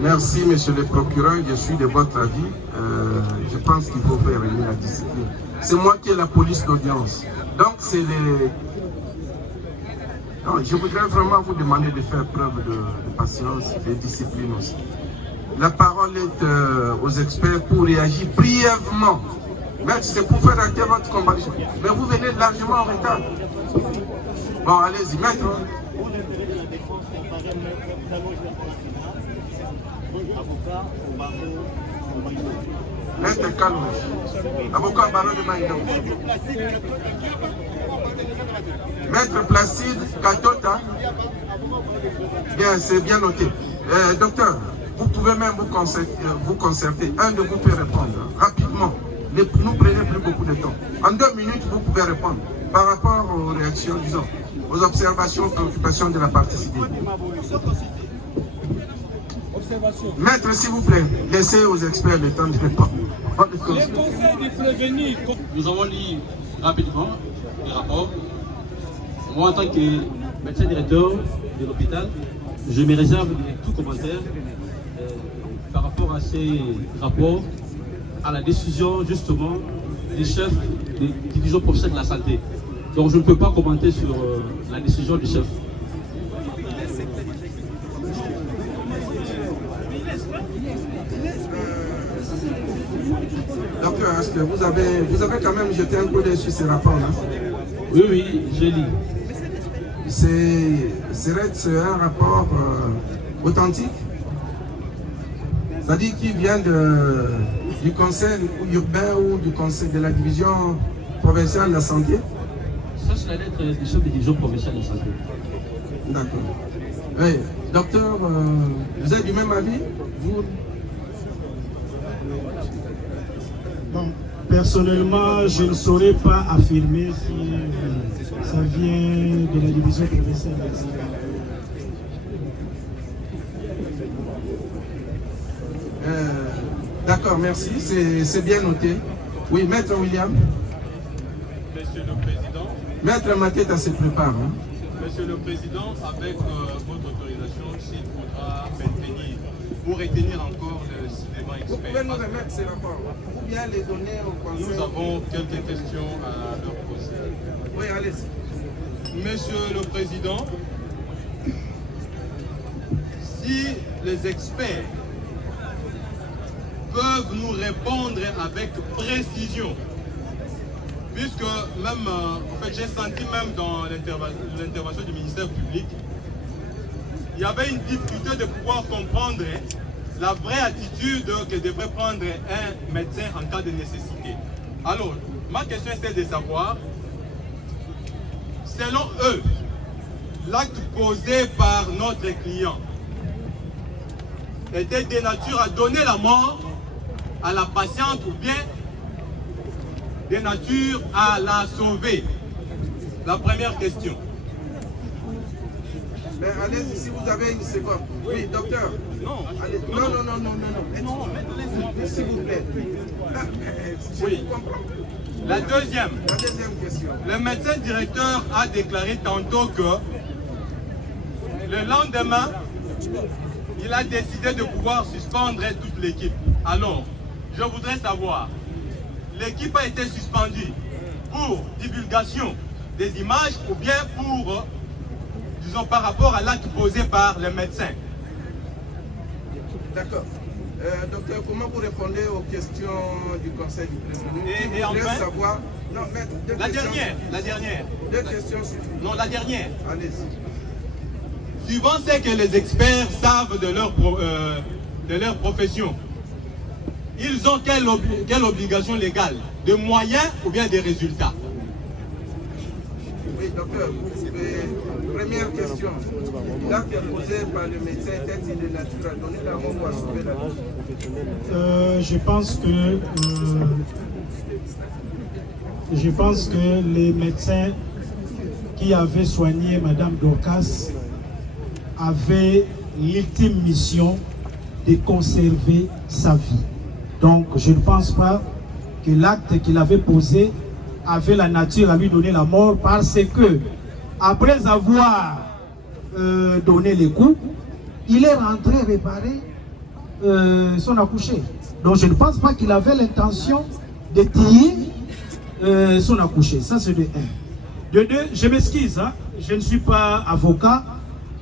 Merci, monsieur le procureur. Je suis de votre avis. Je pense qu'il faut faire revenir la discipline. C'est moi qui ai la police d'audience. Donc, c'est les... Non, je voudrais vraiment vous demander de faire preuve de patience et de discipline aussi. La parole est aux experts pour réagir brièvement. Maître, c'est pour faire arrêter votre comparution. Mais vous venez largement en retard. Bon, allez-y, maître. Maître calme. Avocat Baron de Maïdon. Maître Placide Katota. Bien, c'est bien noté. Docteur, vous pouvez même vous concerter. Un de vous peut répondre rapidement. Ne nous prenez plus beaucoup de temps. En 2 minutes, vous pouvez répondre par rapport aux réactions, disons, aux observations, préoccupations de la partie civile. Maître, s'il vous plaît, laissez aux experts le temps de répondre. Nous avons lu rapidement les rapports. Moi, en tant que médecin directeur de l'hôpital, je me réserve de tout commentaire par rapport à ces rapports, à la décision justement du chef de division professionnelle de la santé. Donc je ne peux pas commenter sur la décision du chef. Docteur, est-ce que vous avez quand même jeté un coup d'œil sur ces rapports-là? Oui, oui, j'ai lu. C'est un rapport authentique? C'est-à-dire qu'il vient du conseil urbain ou du conseil de la division provinciale de la santé? Ça, c'est la lettre du chef de division provinciale de la santé. D'accord. Oui. Docteur, vous êtes du même avis? Vous... Bon, personnellement, je ne saurais pas affirmer si ça vient de la division provinciale de la santé. D'accord, merci, c'est bien noté. Oui, Maître William. Monsieur le Président. Maître Mateta se prépare. Hein? Monsieur le Président, avec votre autorisation, s'il faudra maintenir, pour retenir encore le cinéma expert. Vous pouvez nous remettre ces rapports, ou bien les donner au conseil. Nous avons quelques questions à leur poser. Oui, allez-y. Monsieur le Président, si les experts peuvent nous répondre avec précision, puisque même, en fait, j'ai senti même dans l'intervention du ministère public, il y avait une difficulté de pouvoir comprendre la vraie attitude que devrait prendre un médecin en cas de nécessité. Alors, ma question c'est de savoir, selon eux, l'acte posé par notre client était de nature à donner la mort à la patiente ou bien de nature à la sauver? La première question. Mais allez-y, si vous avez une seconde. Oui, docteur. Non. Allez. Non. S'il vous plaît. Oui. La deuxième question. Le médecin directeur a déclaré tantôt que le lendemain, il a décidé de pouvoir suspendre toute l'équipe. Alors, je voudrais savoir, l'équipe a été suspendue pour divulgation des images ou bien pour, disons, par rapport à l'acte posé par le médecin? D'accord. Docteur, comment vous répondez aux questions du Conseil du Président? Et enfin, savoir... Non, maître, la dernière. Deux questions suffisent. Non, la dernière. Allez-y. Suivant ce que les experts savent de leur profession, ils ont quelle obligation légale? De moyens ou bien des résultats? Oui, docteur, première question. L'acte posé par le médecin était-il de nature à donner la mort ou à sauver la vie? Je pense que les médecins qui avaient soigné Madame Dorcas avaient l'ultime mission de conserver sa vie. Donc, je ne pense pas que l'acte qu'il avait posé avait la nature à lui donner la mort, parce que, après avoir donné les coups, il est rentré réparer son accouché. Donc je ne pense pas qu'il avait l'intention de tuer son accouché. Ça c'est de 1. De 2, je m'excuse, hein? Je ne suis pas avocat,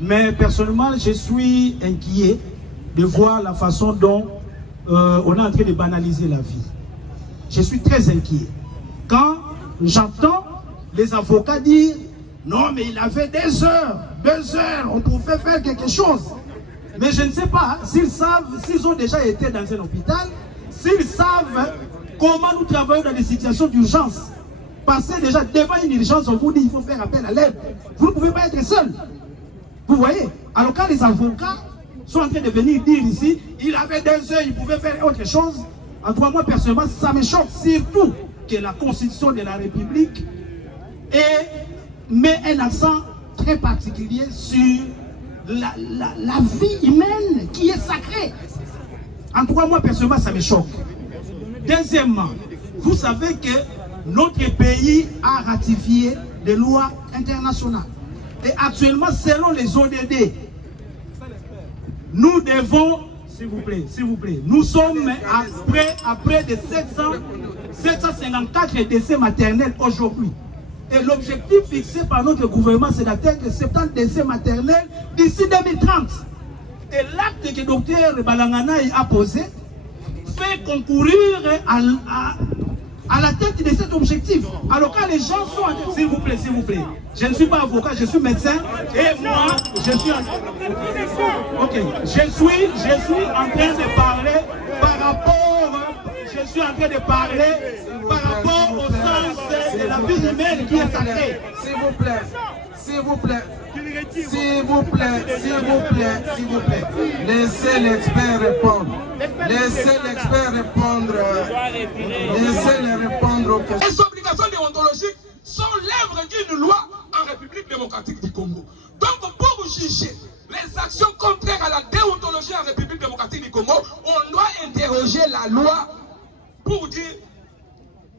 mais personnellement je suis inquiet de voir la façon dont on est en train de banaliser la vie. Je suis très inquiet. Quand j'entends les avocats dire non mais il avait 2 heures, on pouvait faire quelque chose. Mais je ne sais pas s'ils savent, s'ils ont déjà été dans un hôpital, s'ils savent comment nous travaillons dans des situations d'urgence. Passer déjà devant une urgence, on vous dit qu'il faut faire appel à l'aide. Vous ne pouvez pas être seul. Vous voyez? Alors quand les avocats sont en train de venir dire ici, il avait 2 heures, il pouvait faire autre chose. En tout cas, moi personnellement, ça me choque surtout que la Constitution de la République met un accent très particulier sur la vie humaine qui est sacrée. En tout cas, moi personnellement, ça me choque. Deuxièmement, vous savez que notre pays a ratifié des lois internationales. Et actuellement, selon les ODD, nous devons, s'il vous plaît, nous sommes à près de 754 décès maternels aujourd'hui. Et l'objectif fixé par notre gouvernement, c'est d'atteindre 70 décès maternels d'ici 2030. Et l'acte que le Dr Balangana a posé fait concourir à la tête de cet objectif. Alors quand les gens sont en train... S'il vous plaît, je ne suis pas avocat, je suis médecin et moi, je suis en train de parler par rapport au sens de la vie humaine qui est sacrée. S'il vous plaît. Laissez l'expert répondre. Laissez-les répondre aux questions. Les obligations déontologiques sont l'œuvre d'une loi en République démocratique du Congo. Donc, pour juger les actions contraires à la déontologie en République démocratique du Congo, on doit interroger la loi pour dire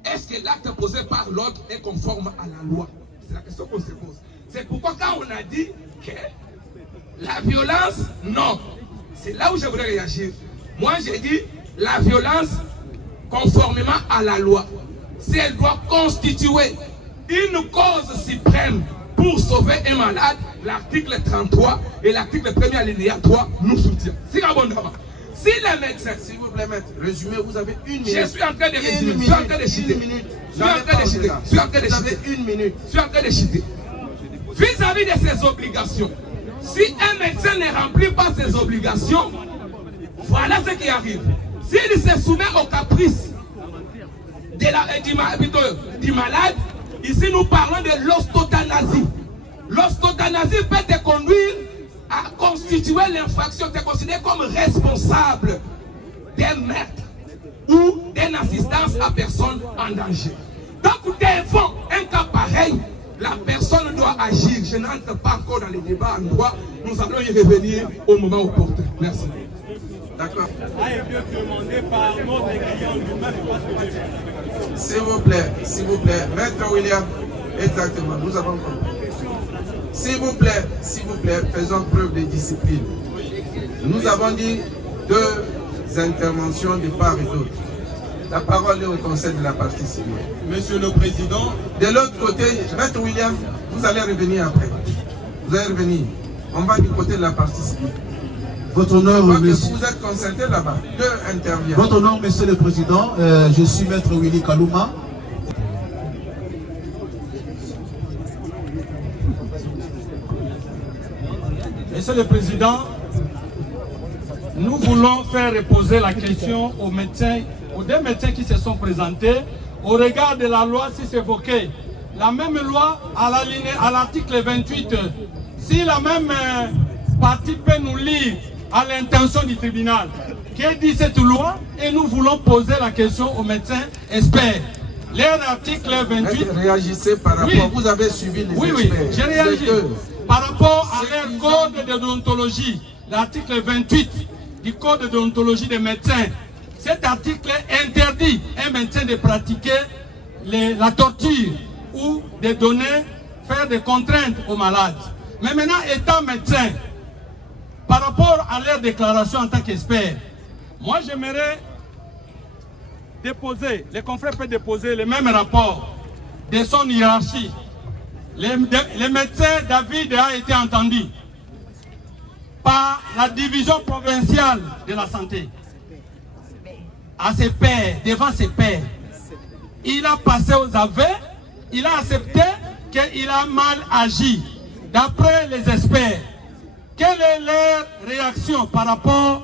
est-ce que l'acte posé par l'autre est conforme à la loi? C'est la question qu'on se pose. C'est pourquoi quand on a dit que la violence, non. C'est là où je voudrais réagir. Moi, j'ai dit la violence conformément à la loi. Si elle doit constituer une cause suprême pour sauver un malade, l'article 33 et l'article 1er alinéa 3 nous soutient. C'est abondamment. Si les médecins, s'il vous plaît, maître, résumez, vous avez 1 minute. Je suis en train de résumer, je suis en train de chiter. Je suis en train de chiter. Vis-à-vis de ses obligations, si un médecin ne remplit pas ses obligations, voilà ce qui arrive. S'il se soumet au caprice du malade, ici nous parlons de l'ostotanasie. L'ostotanasie peut te conduire à constituer l'infraction, te considérer comme responsable d'un meurtre ou d'une assistance à personne en danger. Donc devant un cas pareil, la personne doit agir. Je n'entre pas encore dans les débats en droit. Nous allons y revenir au moment opportun. Merci. D'accord. S'il vous plaît. Maître William, exactement, nous avons compris. S'il vous plaît, faisons preuve de discipline. Nous avons dit 2 interventions de part et d'autre. La parole est au Conseil de la partie civile. Monsieur le Président. De l'autre côté, Maître William, vous allez revenir après. Vous allez revenir. On va du côté de la partie civile. Votre honneur, monsieur... Vous êtes concentré là-bas. 2 interviennent. Votre honneur, Monsieur le Président, je suis Maître Willy Kalouma. Monsieur le Président, nous voulons faire reposer la question aux médecins, aux 2 médecins qui se sont présentés, au regard de la loi si évoquée. La même loi à l'article 28, si la même partie peut nous lire à l'intention du tribunal, que dit cette loi, et nous voulons poser la question aux médecins experts. Leur article 28... Réagissez par rapport, vous avez suivi les experts. Oui, j'ai réagi. Par rapport à leur code de déontologie, l'article 28 du code de déontologie des médecins, cet article interdit un médecin de pratiquer la torture ou de faire des contraintes aux malades. Mais maintenant, étant médecin, par rapport à leur déclaration en tant qu'expert, Moi, j'aimerais déposer, les confrères peuvent déposer le même rapport de son hiérarchie. Les médecins, David a été entendu par la division provinciale de la santé. À ses pairs, devant ses pairs. Il a passé aux aveux, il a accepté qu'il a mal agi. D'après les experts, quelle est leur réaction par rapport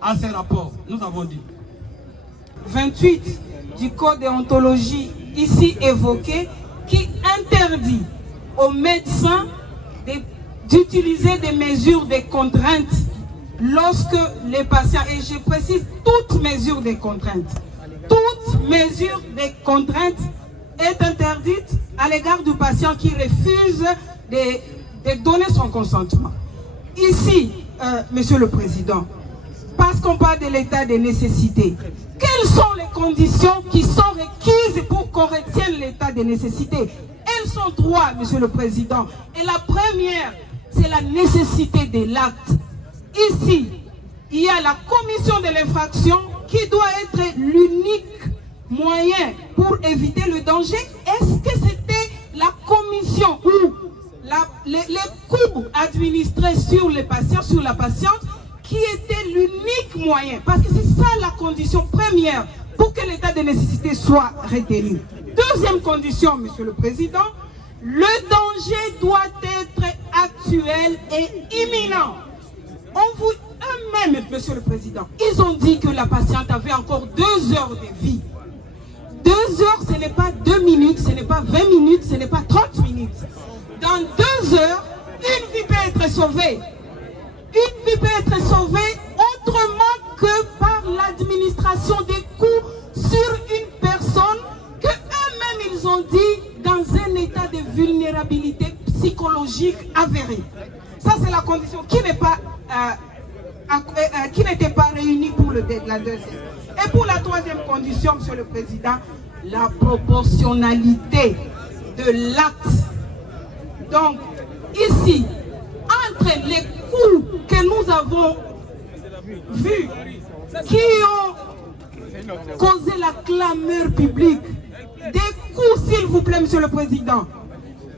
à ces rapports? Nous avons dit. 28 du code de déontologie ici évoqué qui interdit aux médecins d'utiliser des mesures de contrainte lorsque les patients, et je précise toute mesure de contrainte, toute mesure de contrainte est interdite à l'égard du patient qui refuse de donner son consentement. Ici, Monsieur le Président, parce qu'on parle de l'état de nécessité, quelles sont les conditions qui sont requises pour qu'on retienne l'état de nécessité? Elles sont trois, Monsieur le Président. Et la première, c'est la nécessité de l'acte. Ici, il y a la commission de l'infraction qui doit être l'unique moyen pour éviter le danger. Est-ce que c'était la commission ou les coups administrés sur les patients, sur la patiente, qui était l'unique moyen? Parce que c'est ça la condition première pour que l'état de nécessité soit retenu. Deuxième condition, Monsieur le Président, le danger doit être actuel et imminent. Eux-mêmes, Monsieur le Président, ils ont dit que la patiente avait encore 2 heures de vie. 2 heures, ce n'est pas 2 minutes, ce n'est pas 20 minutes, ce n'est pas 30 minutes. Dans 2 heures, une vie peut être sauvée. Une vie peut être sauvée autrement que par l'administration des coups sur une personne que eux-mêmes ils ont dit dans un état de vulnérabilité psychologique avérée. Ça c'est la condition qui n'est pas qui n'était pas réunie pour la deuxième. Et pour la troisième condition, Monsieur le Président, la proportionnalité de l'acte. Donc ici, entre les coups que nous avons vus, qui ont causé la clameur publique, des coups, s'il vous plaît, Monsieur le Président,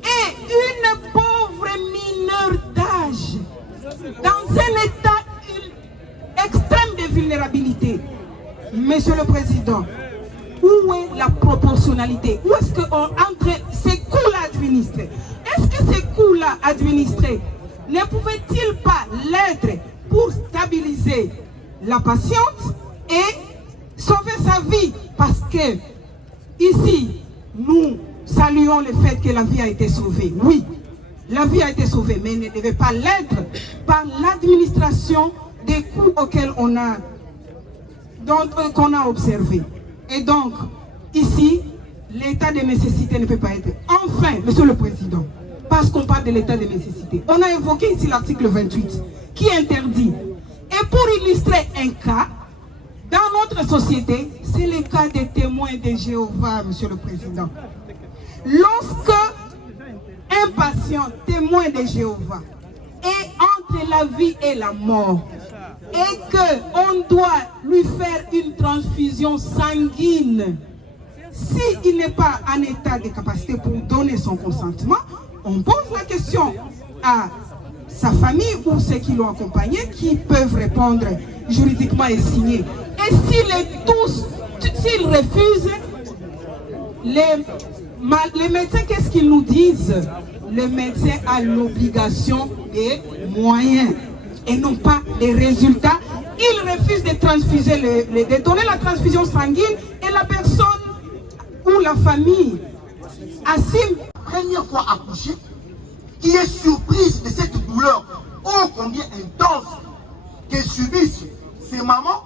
et une pauvre mineure d'âge, dans un état extrême de vulnérabilité. Monsieur le Président, où est la proportionnalité? Où est-ce qu'entre ces coups-là administrés, est-ce que ces coups-là administrés ne pouvaient-ils pas l'être pour stabiliser la patiente et sauver sa vie? Parce que ici, nous saluons le fait que la vie a été sauvée. Oui, la vie a été sauvée, mais elle ne devait pas l'être par l'administration des coups auxquels qu'on a observé. Et donc, ici, l'état de nécessité ne peut pas être. Enfin, Monsieur le Président, parce qu'on parle de l'état de nécessité, on a évoqué ici l'article 28 qui interdit. Et pour illustrer un cas, dans notre société, c'est le cas des témoins de Jéhovah, Monsieur le Président. Lorsque un patient témoin de Jéhovah est entre la vie et la mort, et qu'on doit lui faire une transfusion sanguine, s'il n'est pas en état de capacité pour donner son consentement, on pose la question à sa famille ou ceux qui l'ont accompagné, qui peuvent répondre juridiquement et signer. Et s'ils refusent, les médecins, qu'est-ce qu'ils nous disent? Le médecin a l'obligation des moyens et non pas des résultats. Il refuse de transfuser, de donner la transfusion sanguine, et la personne ou la famille assume. Première fois accouchée, qui est surprise de cette douleur ô combien intense que subissent ces mamans,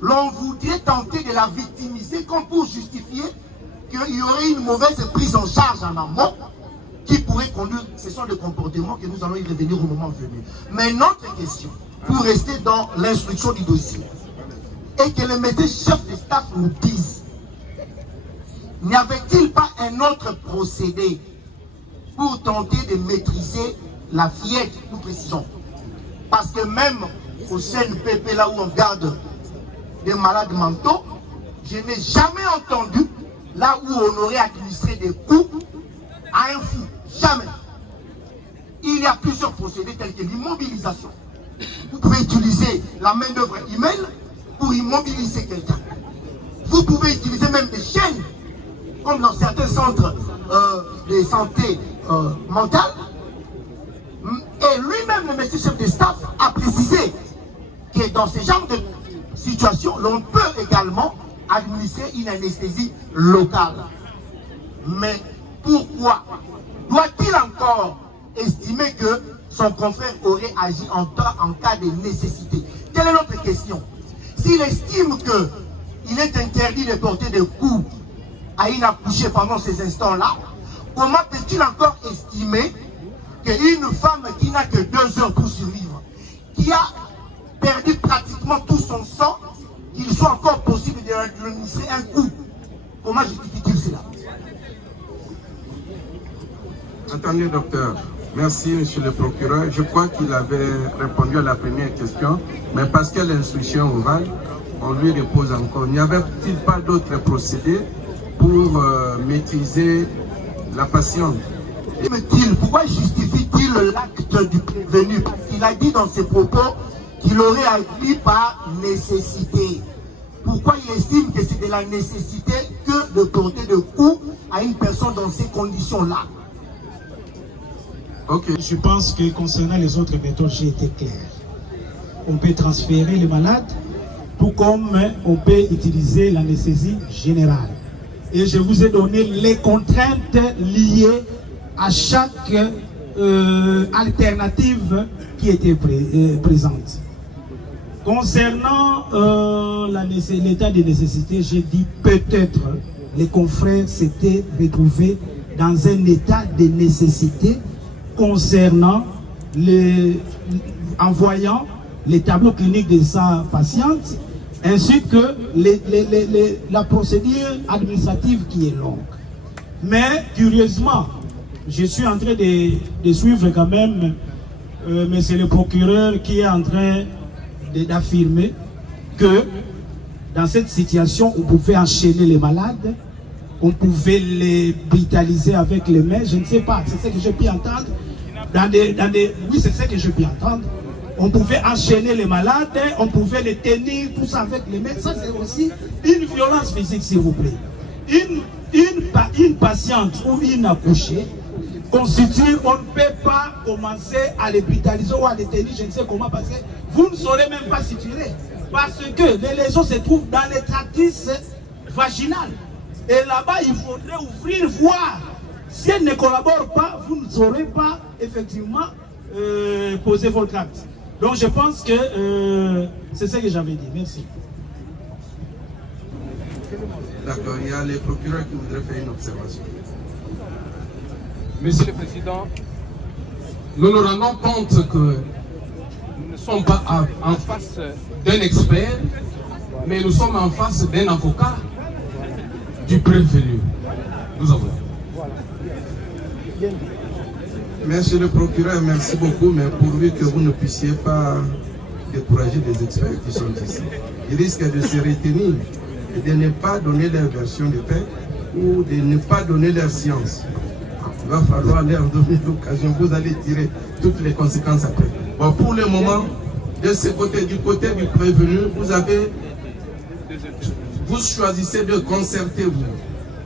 l'on voudrait tenter de la victimiser comme pour justifier qu'il y aurait une mauvaise prise en charge en amont qui pourrait conduire. Ce sont des comportements que nous allons y revenir au moment venu. Mais notre question, pour rester dans l'instruction du dossier, est que le médecin chef de staff nous dise, n'y avait-il pas un autre procédé pour tenter de maîtriser la fillette, nous précisons? Parce que même au CNPP, là où on garde des malades mentaux, je n'ai jamais entendu là où on aurait administré des coups à un fou. Jamais. Il y a plusieurs procédés tels que l'immobilisation. Vous pouvez utiliser la main-d'œuvre humaine pour immobiliser quelqu'un. Vous pouvez utiliser même des chaînes, comme dans certains centres de santé mentale. Et lui-même, le médecin chef de staff, a précisé que dans ce genre de situation, l'on peut également administrer une anesthésie locale. Mais pourquoi doit-il encore estimer que son confrère aurait agi en cas de nécessité? Quelle est notre question? S'il estime qu'il est interdit de porter des coups à une accouchée pendant ces instants-là, comment peut-il encore estimer qu'une femme qui n'a que 2 heures pour survivre, qui a perdu pratiquement tout son sang, qu'il soit encore possible de lui administrer un coup? Comment justifie-t-il cela? Attendez, docteur. Merci, monsieur le procureur. Je crois qu'il avait répondu à la première question, mais parce que l'instruction ovale, on lui repose encore. N'y avait-il pas d'autres procédés pour maîtriser la patiente? Pourquoi justifie-t-il l'acte du prévenu? Il a dit dans ses propos qu'il aurait agi par nécessité. Pourquoi il estime que c'est de la nécessité que de porter de coups à une personne dans ces conditions-là? Ok. Je pense que concernant les autres méthodes, j'ai été clair. On peut transférer les malades, tout comme on peut utiliser l'anesthésie générale. Et je vous ai donné les contraintes liées à chaque alternative qui était présente. Concernant l'état de nécessité, j'ai dit peut-être les confrères s'étaient retrouvés dans un état de nécessité concernant en voyant les tableaux cliniques de sa patiente, ainsi que la procédure administrative qui est longue. Mais curieusement, je suis en train de suivre quand même monsieur le procureur qui est en train d'affirmer que dans cette situation, on pouvait enchaîner les malades, on pouvait les brutaliser avec les mains, je ne sais pas, c'est ce que j'ai pu entendre. Oui, c'est ce que j'ai pu entendre. On pouvait enchaîner les malades, on pouvait les tenir, tout ça avec les mains. Ça, c'est aussi une violence physique, s'il vous plaît. Une patiente ou une accouchée constituée, on ne peut pas commencer à les brutaliser ou à les tenir, je ne sais comment, parce que vous ne saurez même pas si tirer. Parce que les lésions se trouvent dans les tractus vaginales. Et là-bas, il faudrait ouvrir, voir. Si elle ne collabore pas, vous ne saurez pas effectivement poser votre acte. Donc je pense que c'est ce que j'avais dit. Merci. D'accord, il y a les procureurs qui voudraient faire une observation. Monsieur le Président, nous nous rendons compte que nous ne sommes pas en face d'un expert, mais nous sommes en face d'un avocat du prévenu. Nous avons. Monsieur le procureur, merci beaucoup, mais pourvu que vous ne puissiez pas décourager des experts qui sont ici. Ils risquent de se retenir et de ne pas donner leur version de fait ou de ne pas donner leur science. Il va falloir leur donner l'occasion. Vous allez tirer toutes les conséquences après. Bon, pour le moment, de ce côté, du côté du prévenu, vous choisissez de concerter vous.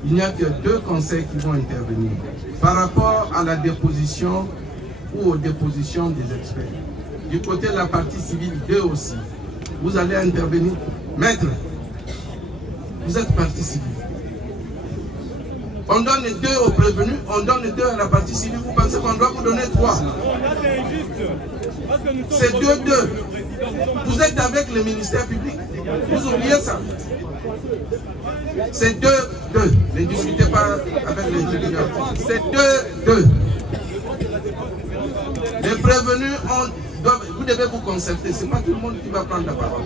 Il n'y a que 2 conseils qui vont intervenir. Par rapport à la déposition ou aux dépositions des experts. Du côté de la partie civile, 2 aussi. Vous allez intervenir. Maître, vous êtes partie civile. On donne 2 aux prévenus, on donne 2 à la partie civile. Vous pensez qu'on doit vous donner 3? C'est 2-2. Vous êtes avec le ministère public. Vous oubliez ça. C'est 2-2. Ne discutez pas avec les tribunaux. C'est 2-2. Les prévenus, vous devez vous concerter. Ce n'est pas tout le monde qui va prendre la parole.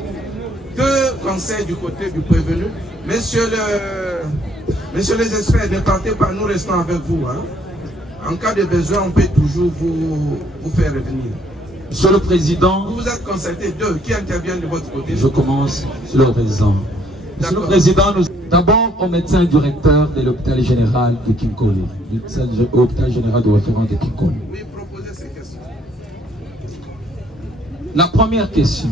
2 conseils du côté du prévenu. Messieurs les experts, ne partez pas, nous restons avec vous. Hein. En cas de besoin, on peut toujours vous faire revenir. Monsieur le Président, vous vous êtes concerté. Deux, qui interviennent de votre côté? je commence, Monsieur le Président. Monsieur le Président, d'abord au médecin directeur de l'hôpital général de Kinkole, l'hôpital général de référence de Kinkole. Oui, proposez ces questions. La première question.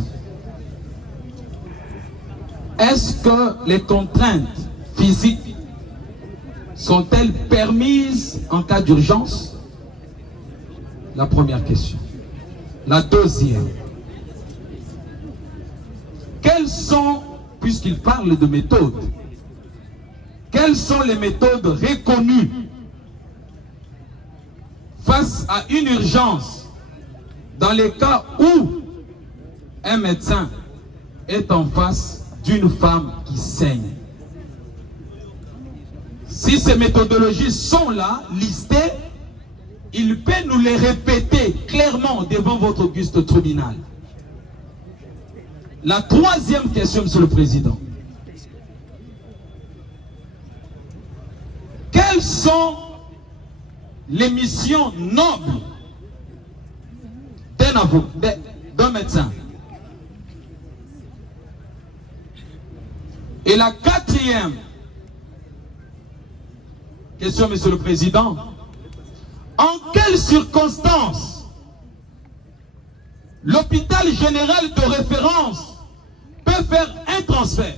Est-ce que les contraintes physiques sont-elles permises en cas d'urgence? La première question. La deuxième. Quelles sont, puisqu'il parle de méthodes, quelles sont les méthodes reconnues face à une urgence dans les cas où un médecin est en face d'une femme qui saigne? Si ces méthodologies sont là, listées, il peut nous les répéter clairement devant votre auguste tribunal. La troisième question, Monsieur le Président. Quelles sont les missions nobles d'un avocat, d'un médecin? Et la quatrième question, Monsieur le Président. En quelles circonstances l'hôpital général de référence peut faire un transfert?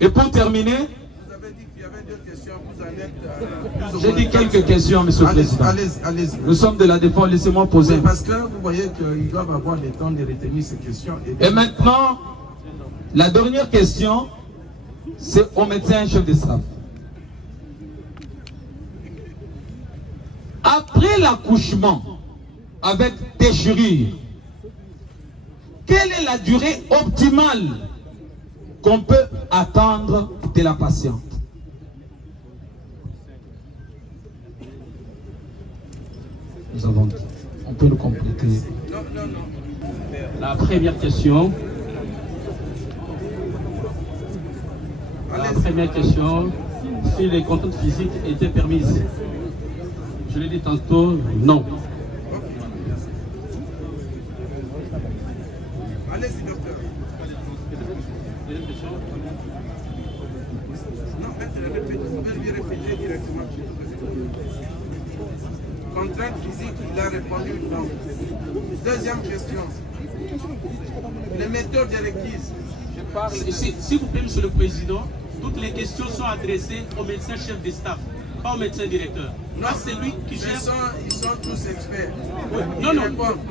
Et pour terminer, Vous avez dit qu'il y avait deux questions. Vous en êtes j'ai dit quelques questions, Monsieur le Président. Allez-y. Nous sommes de la défense, laissez-moi poser. Parce que vous voyez qu'ils doivent avoir le temps de retenir ces questions. Et maintenant, la dernière question, c'est au médecin chef de staff. Après l'accouchement, avec déchirure, quelle est la durée optimale qu'on peut attendre de la patiente? Nous avons dit. On peut le compléter. Non. La première question. La première question, si les contraintes physiques étaient permises. Je l'ai dit tantôt, non. Allez-y, docteur. Deuxième question. Non, vous pouvez lui répéter directement. Contrainte physique, il a répondu non. Deuxième question. Les méthodes requises. S'il vous plaît, Monsieur le Président, toutes les questions sont adressées au médecin chef de staff, pas au médecin directeur. Non, c'est lui qui gère. Ils sont tous experts. Non.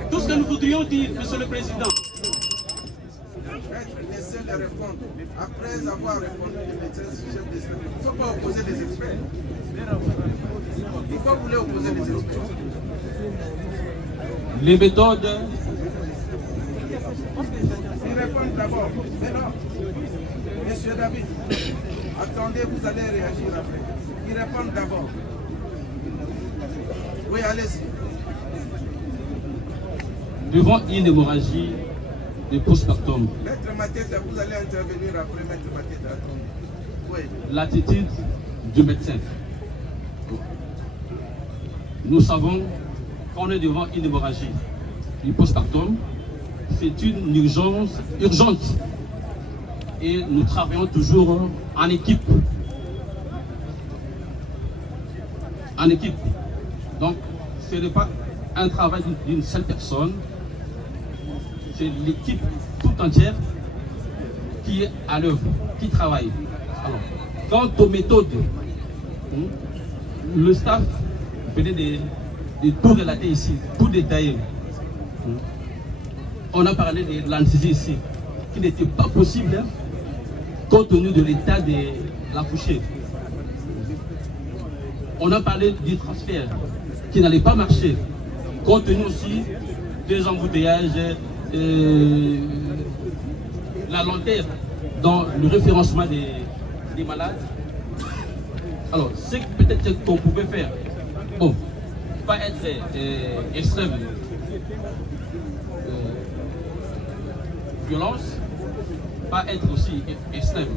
Tout ce que nous voudrions dire, Monsieur le Président. Laissez les répondre. Après avoir répondu le médecin chef de staff, il ne faut pas opposer des experts. Pourquoi vous voulez opposer des experts? Les méthodes. Ils répondent d'abord. Mais non. Monsieur David, attendez, vous allez réagir après. Ils répondent d'abord. Oui, allez-y. Devant une hémorragie de postpartum. Maître Mateta, vous allez intervenir après Maître Mateta. Oui. L'attitude du médecin. Nous savons qu'on est devant une hémorragie du postpartum. C'est une urgence urgente. Et nous travaillons toujours en équipe. En équipe. Donc, ce n'est pas un travail d'une seule personne. C'est l'équipe tout entière qui est à l'œuvre, qui travaille. Alors, quant aux méthodes, le staff venait de tout relater ici, tout détailler. On a parlé de l'anesthésie ici, qui n'était pas possible compte tenu de l'état de l'accouchée. On a parlé du transfert qui n'allait pas marcher, compte tenu aussi des embouteillages, la lenteur dans le référencement des malades. Alors, c'est peut-être qu'on pouvait faire. Bon, pas être extrême violence, pas être aussi extrême.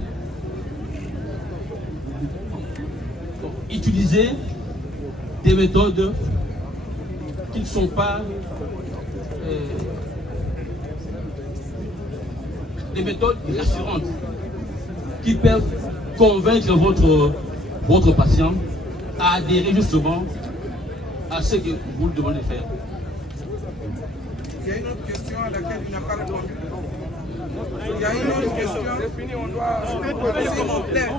Bon, utiliser des méthodes qui ne sont pas des méthodes rassurantes, qui peuvent convaincre votre patient à adhérer justement à ce que vous le demandez de faire. Il y a une autre question à laquelle il n'a pas répondu. Il y a une autre question. C'est fini, on doit... S'il vous plaît.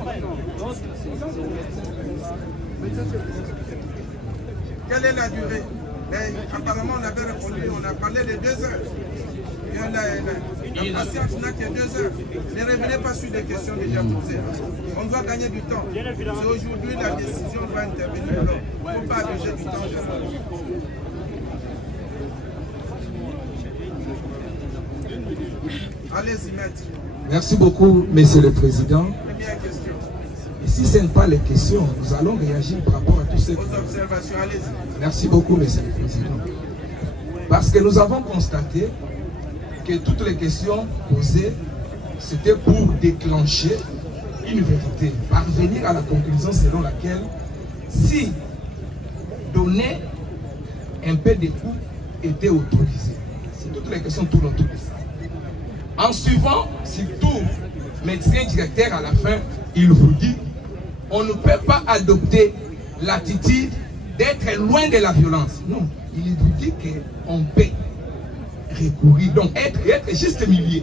Quelle est la durée? Apparemment, on avait répondu, on a parlé de 2 heures. Il y en a, la patiente n'a que 2 heures. Ne revenez pas sur des questions déjà posées. On doit gagner du temps. C'est aujourd'hui la décision doit intervenir. Alors, il ne faut pas abuser du temps. Allez-y, maître. Merci beaucoup, Monsieur le Président. Première question. Et si ce n'est pas les questions, nous allons réagir par rapport à tout ce... Aux observations, allez-y. Merci beaucoup, Monsieur le Président. Parce que nous avons constaté que toutes les questions posées, c'était pour déclencher une vérité, parvenir à la conclusion selon laquelle si donner un peu de coups était autorisé. C'est toutes les questions tournent autour de ça. En suivant, surtout, médecin directeur à la fin, il vous dit, on ne peut pas adopter l'attitude d'être loin de la violence. Non, il vous dit qu'on peut recourir, donc être juste milieu,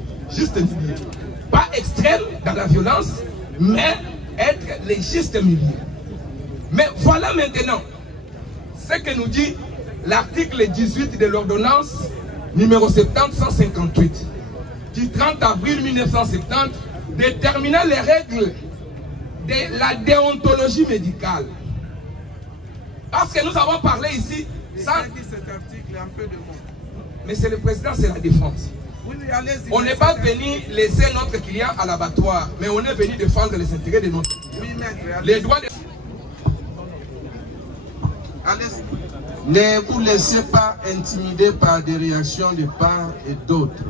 pas extrême dans la violence, mais être le juste milieu. Mais voilà maintenant ce que nous dit l'article 18 de l'ordonnance numéro 70-158 du 30 avril 1970 déterminant les règles de la déontologie médicale. Parce que nous avons parlé ici, ça, cet article un peu de mots. Mais c'est le président, c'est la défense. Oui, on n'est pas venu laisser notre client à l'abattoir, mais on est venu défendre les intérêts de notre client. Oui, maître. Les droits de... Allez-y. Ne vous laissez pas intimider par des réactions de part et d'autre.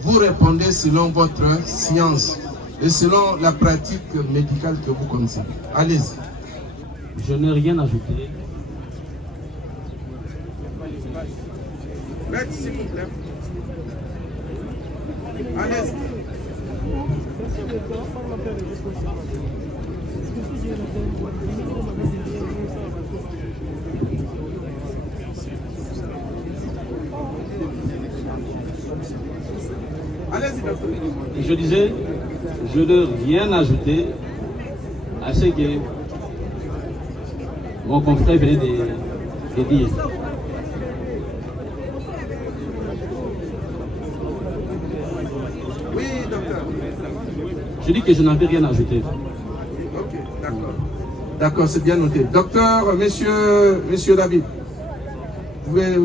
Vous répondez selon votre science et selon la pratique médicale que vous connaissez. Allez-y. Je n'ai rien ajouté. Maître, s'il vous plaît. Allez-y. Allez-y, docteur. Je disais, je n'ai rien ajouté à ce que mon confrère venait de dire. Oui, docteur. Je dis que je n'avais rien ajouté. Ok, d'accord. D'accord, c'est bien noté. Docteur, monsieur David, vous pouvez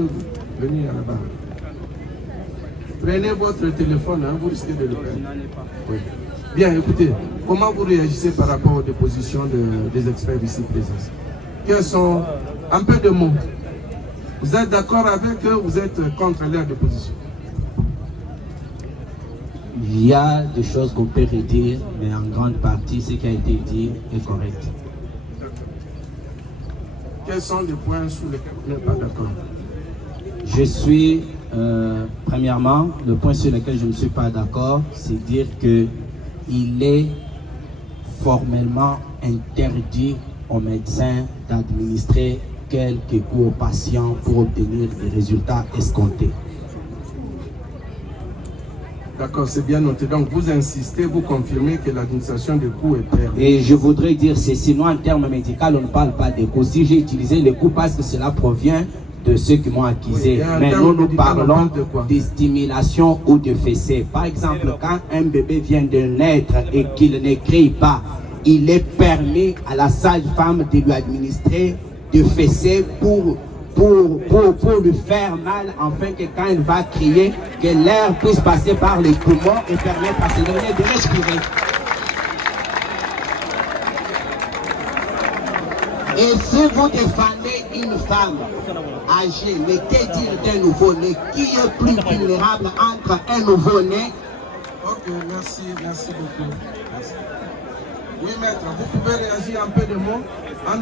venir à la barre. Prenez votre téléphone, hein, vous risquez de le perdre. Oui. Bien, écoutez, comment vous réagissez par rapport aux dépositions des experts ici présents? Quels sont un peu de mots? Vous êtes d'accord avec eux, vous êtes contre leur déposition? Il y a des choses qu'on peut redire, mais en grande partie, ce qui a été dit est correct. Quels sont les points sur lesquels vous n'êtes pas d'accord? Je suis, premièrement, le point sur lequel je ne suis pas d'accord, c'est dire qu'il est formellement interdit aux médecins d'administrer quelques coups aux patients pour obtenir des résultats escomptés. D'accord, c'est bien noté. Donc vous insistez, vous confirmez que l'administration des coups est permise. Et je voudrais dire, c'est sinon en termes médicaux, on ne parle pas des coups. Si j'ai utilisé les coups parce que cela provient de ceux qui m'ont accusé. Oui, mais nous parlons de stimulation ou de fessée. Par exemple, quand un bébé vient de naître et qu'il ne crie pas, il est permis à la sage-femme de lui administrer de fessée pour lui faire mal, afin que quand il va crier, que l'air puisse passer par les poumons et permettre à ce dernier de respirer. Et si vous défendez une femme âgée, mais que dire d'un nouveau-né? Qui est plus vulnérable entre un nouveau-né? Ok, merci beaucoup. Merci. Oui, maître, vous pouvez réagir un peu de mots.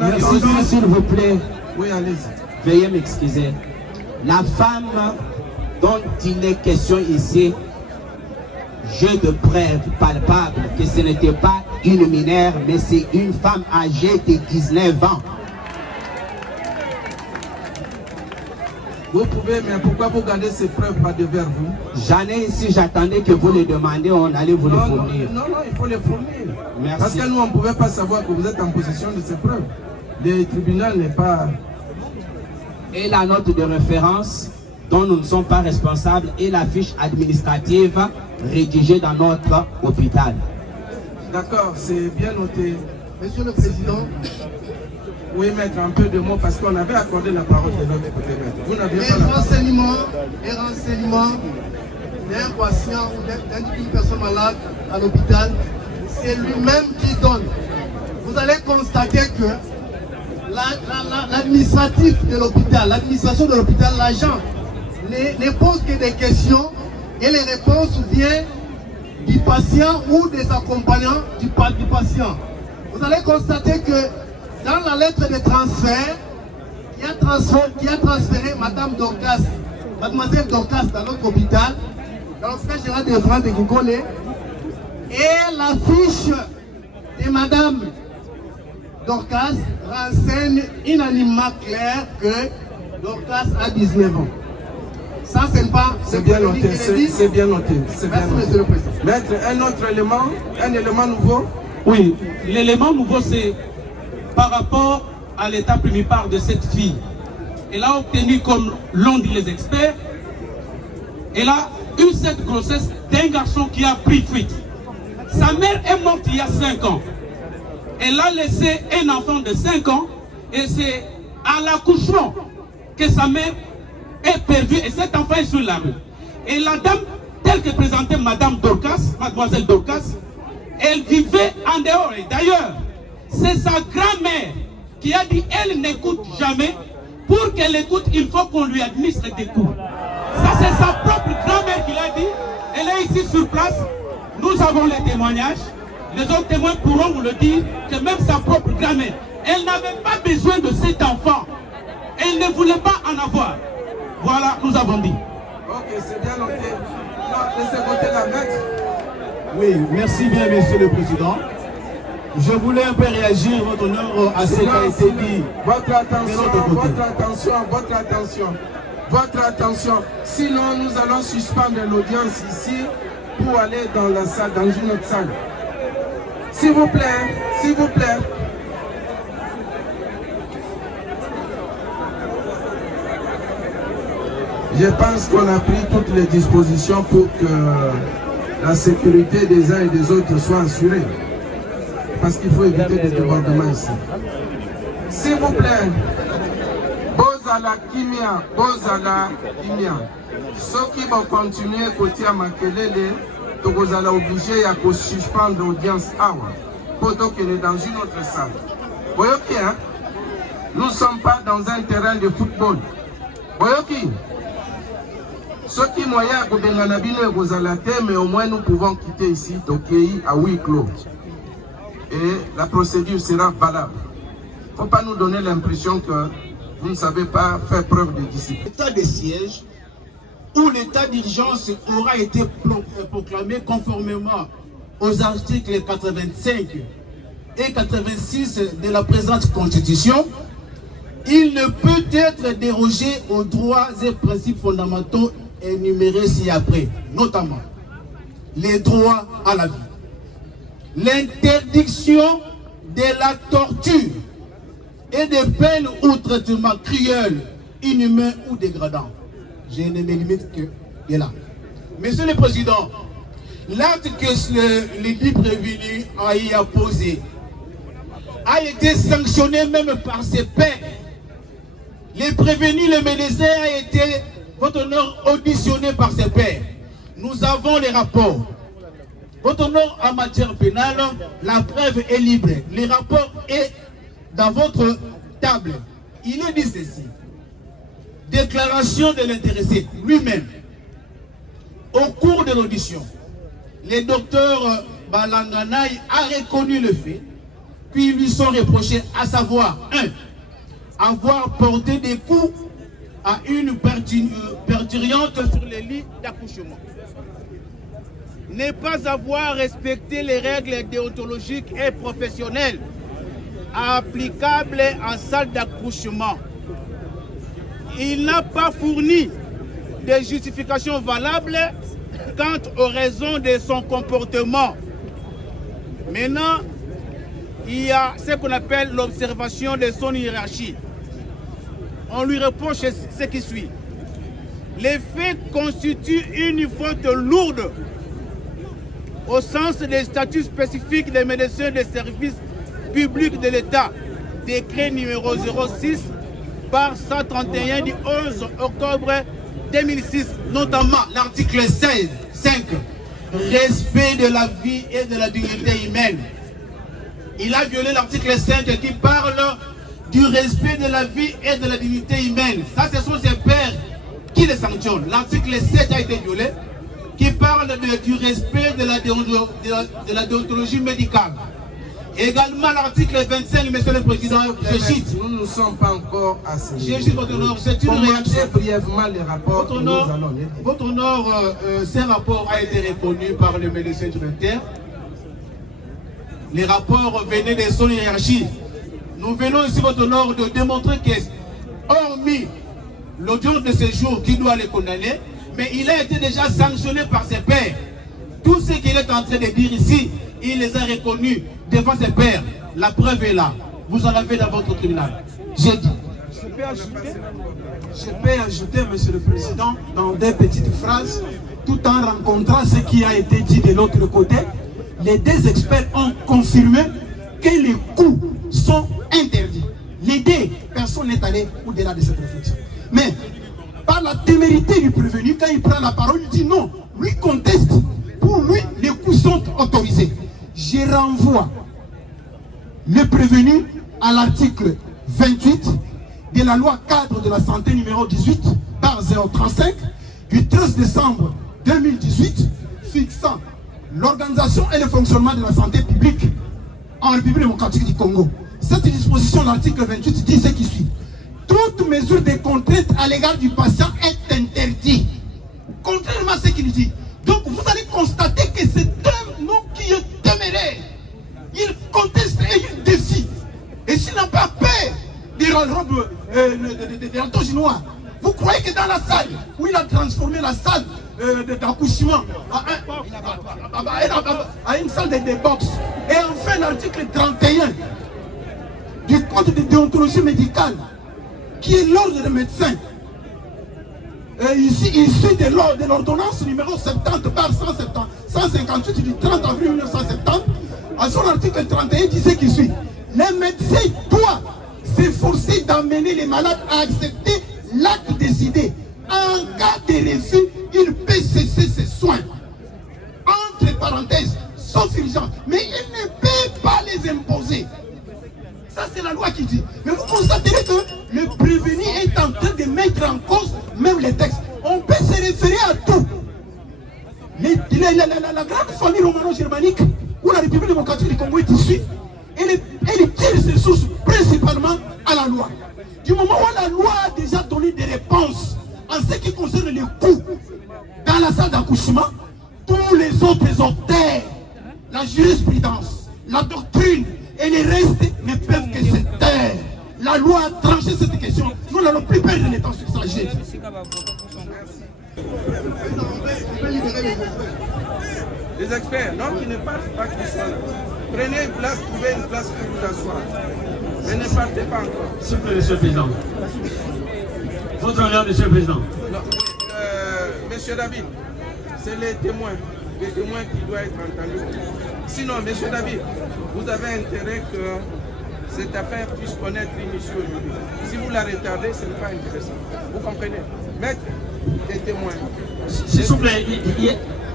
Merci, s'il vous plaît. Oui, allez-y. Veuillez m'excuser. La femme dont il est question ici, jeu de preuve palpable que ce n'était pas une mineure, mais c'est une femme âgée de 19 ans. Vous pouvez, mais pourquoi vous gardez ces preuves pas devant vous? J'en ai ici, j'attendais que vous les demandiez, on allait vous les fournir. Non, il faut les fournir. Merci. Parce que nous, on ne pouvait pas savoir que vous êtes en possession de ces preuves. Le tribunal n'est pas... Et la note de référence dont nous ne sommes pas responsables et la fiche administrative rédigée dans notre hôpital. D'accord, c'est bien noté. Monsieur le Président. Oui, maître, un peu de mots parce qu'on avait accordé la parole de notre côté, maître. Vous n'aviez pas la parole. Les renseignements d'un patient ou d'une personne malade à l'hôpital, c'est lui-même qui donne. Vous allez constater que l'administratif de l'hôpital, l'administration de l'hôpital, l'agent ne pose que des questions et les réponses viennent du patient ou des accompagnants du patient. Vous allez constater que dans la lettre de transfert, qui a transféré Madame Dorcas, Mademoiselle Dorcas dans notre hôpital, dans l'hôpital général de France de Gingole, et la fiche de Madame Dorcas renseigne unanimement clair que Dorcas a 19 ans. Ça, c'est pas... C'est bien noté, c'est bien noté. Merci, Monsieur le Président. Maître, un autre élément, un élément nouveau? Oui, l'élément nouveau, c'est par rapport à l'état primipare de cette fille. Elle a obtenu, comme l'ont dit les experts, elle a eu cette grossesse d'un garçon qui a pris fuite. Sa mère est morte il y a 5 ans. Elle a laissé un enfant de 5 ans et c'est à l'accouchement que sa mère est perdue et cet enfant est sur la rue. Et la dame, telle que présentait Madame Dorcas, Mademoiselle Dorcas, elle vivait en dehors. Et d'ailleurs, c'est sa grand-mère qui a dit elle n'écoute jamais. Pour qu'elle écoute, il faut qu'on lui administre des coups. Ça, c'est sa propre grand-mère qui l'a dit. Elle est ici sur place. Nous avons les témoignages. Les autres témoins pourront vous le dire que même sa propre grand-mère, elle n'avait pas besoin de cet enfant. Elle ne voulait pas en avoir. Voilà, nous avons dit. Ok, c'est bien noté. Non, laissez voter la maître. Oui, merci bien, Monsieur le Président. Je voulais un peu réagir, votre honneur, à ce qui a été dit. Votre attention. Sinon, nous allons suspendre l'audience ici pour aller dans la salle, dans une autre salle. S'il vous plaît, s'il vous plaît. Je pense qu'on a pris toutes les dispositions pour que la sécurité des uns et des autres soit assurée. Parce qu'il faut éviter des débordements ici. S'il vous plaît, Bozala Kimia, ceux qui vont continuer côté à Makelele, vous allez obligé à suspendre l'audience pendant qu'elle est dans une autre salle. Vous voyez bien, nous ne sommes pas dans un terrain de football. Vous voyez qui? Ceux qui moyens à mais au moins nous pouvons quitter ici, Tokéi à huis clos. Et la procédure sera valable. Il ne faut pas nous donner l'impression que vous ne savez pas faire preuve de discipline. L'état de siège où l'état d'urgence aura été proclamé conformément aux articles 85 et 86 de la présente Constitution, il ne peut être dérogé aux droits et principes fondamentaux énumérés ci-après, notamment les droits à la vie, l'interdiction de la torture et des peines ou traitements cruels, inhumains ou dégradants. Je ne me limite que là. Monsieur le Président, l'acte que l'édit prévenu a y posé a été sanctionné même par ses pairs. Les prévenus, le médecin a été, votre honneur, auditionné par ses pairs. Nous avons les rapports. Votre honneur, en matière pénale, la preuve est libre. Le rapport est dans votre table. Il est dit ceci. Déclaration de l'intéressé lui-même. Au cours de l'audition, le docteur Balanganaï a reconnu le fait qui lui sont reprochés, à savoir 1. Avoir porté des coups à une parturiente sur les lits d'accouchement. Ne pas avoir respecté les règles déontologiques et professionnelles applicables en salle d'accouchement. Il n'a pas fourni de justifications valables quant aux raisons de son comportement. Maintenant, il y a ce qu'on appelle l'observation de son hiérarchie. On lui reproche ce qui suit. Les faits constituent une faute lourde au sens des statuts spécifiques des médecins des services publics de l'État, décret numéro 06 par 131 du 11 octobre 2006, notamment l'article 16, 5, respect de la vie et de la dignité humaine. Il a violé l'article 5 qui parle du respect de la vie et de la dignité humaine. Ça, ce sont ses pairs qui les sanctionnent. L'article 7 a été violé, qui parle du respect de la déontologie médicale. Également l'article 25, Monsieur le Président, je cite. Nous ne sommes pas encore à ce niveau. Je cite votre honneur, c'est une réaction. Brièvement les rapports. Votre honneur, ces rapports a été reconnu par le médecin directeur. Les rapports venaient de son hiérarchie. Nous venons ici, votre honneur, de démontrer que, hormis l'audience de séjour qui doit les condamner, mais il a été déjà sanctionné par ses pairs. Tout ce qu'il est en train de dire ici, il les a reconnus devant ses pairs. La preuve est là. Vous en avez dans votre tribunal. J'ai dit. Je peux ajouter, Monsieur le Président, dans des petites phrases, tout en rencontrant ce qui a été dit de l'autre côté. Les deux experts ont confirmé que les coups sont interdits. Les deux personnes n'est allé au-delà de cette réflexion. Mais par la témérité du prévenu, quand il prend la parole, il dit non, lui conteste. Pour lui, les coups sont autorisés. Je renvoie le prévenu à l'article 28 de la loi cadre de la santé numéro 18 par 035 du 13 décembre 2018 fixant l'organisation et le fonctionnement de la santé publique en République démocratique du Congo. Cette disposition de l'article 28 dit ce qui suit. Toute mesure de contrainte à l'égard du patient est interdite. Contrairement à ce qu'il dit. Donc vous allez constater que c'est un nom qui est téméraire. Il conteste et il défie. Et s'il n'a pas peur des robes des râteaux chinois, vous croyez que dans la salle où il a transformé la salle d'accouchement à une salle de boxe, et enfin l'article 31 du code de déontologie médicale, qui est l'ordre des médecins, ici issu de l'ordonnance numéro 70 par 158 du 30 avril 1970, à son article 31 dit ce qui suit. Les médecins doivent s'efforcer d'amener les malades à accepter l'acte décidé. En cas de refus, il peut cesser ses soins. Entre parenthèses, sauf urgence. Mais il ne peut pas les imposer. Ça, c'est la loi qui dit. Mais vous constaterez que le prévenu est en train de mettre en cause même les textes. On peut se référer à tout. La grande famille romano-germanique, où la République démocratique du Congo est issue, elle tire ses sources principalement à la loi. Du moment où la loi a déjà donné des réponses en ce qui concerne les coûts dans la salle d'accouchement, tous les autres auteurs, la jurisprudence, la doctrine et les restes ne peuvent que se taire. La loi a tranché cette question. Nous n'allons plus perdre le temps sur ça. Les experts, non, qui ne partent pas, qu'ils soient là. Prenez une place, trouvez une place pour vous asseoir. Mais ne partez pas encore. S'il vous plaît, Monsieur le Président. Votre honneur, Monsieur le Président. Non, Monsieur David, c'est les témoins qui doivent être entendus. Sinon, Monsieur David, vous avez intérêt que cette affaire puisse connaître une issue aujourd'hui. Si vous la retardez, ce n'est pas intéressant. Vous comprenez? Maître des témoins. S'il vous plaît,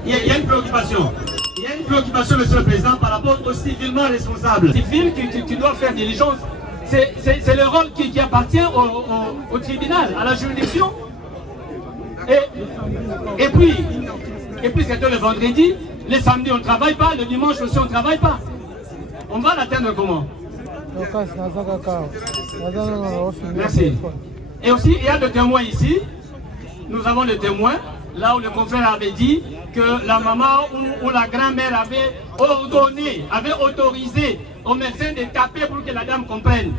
il y a une préoccupation. Il y a une préoccupation, Monsieur le Président, par rapport aux civilement responsables. Civil qui doit faire diligence. C'est le rôle qui appartient au tribunal, à la juridiction. Et puis c'est le vendredi, les samedis on ne travaille pas, le dimanche aussi on ne travaille pas. On va l'atteindre comment? Merci. Et aussi, il y a le témoin ici. Nous avons le témoin, là où le confrère avait dit que la maman ou la grand-mère avait ordonné, avait autorisé au médecin de taper pour que la dame comprenne.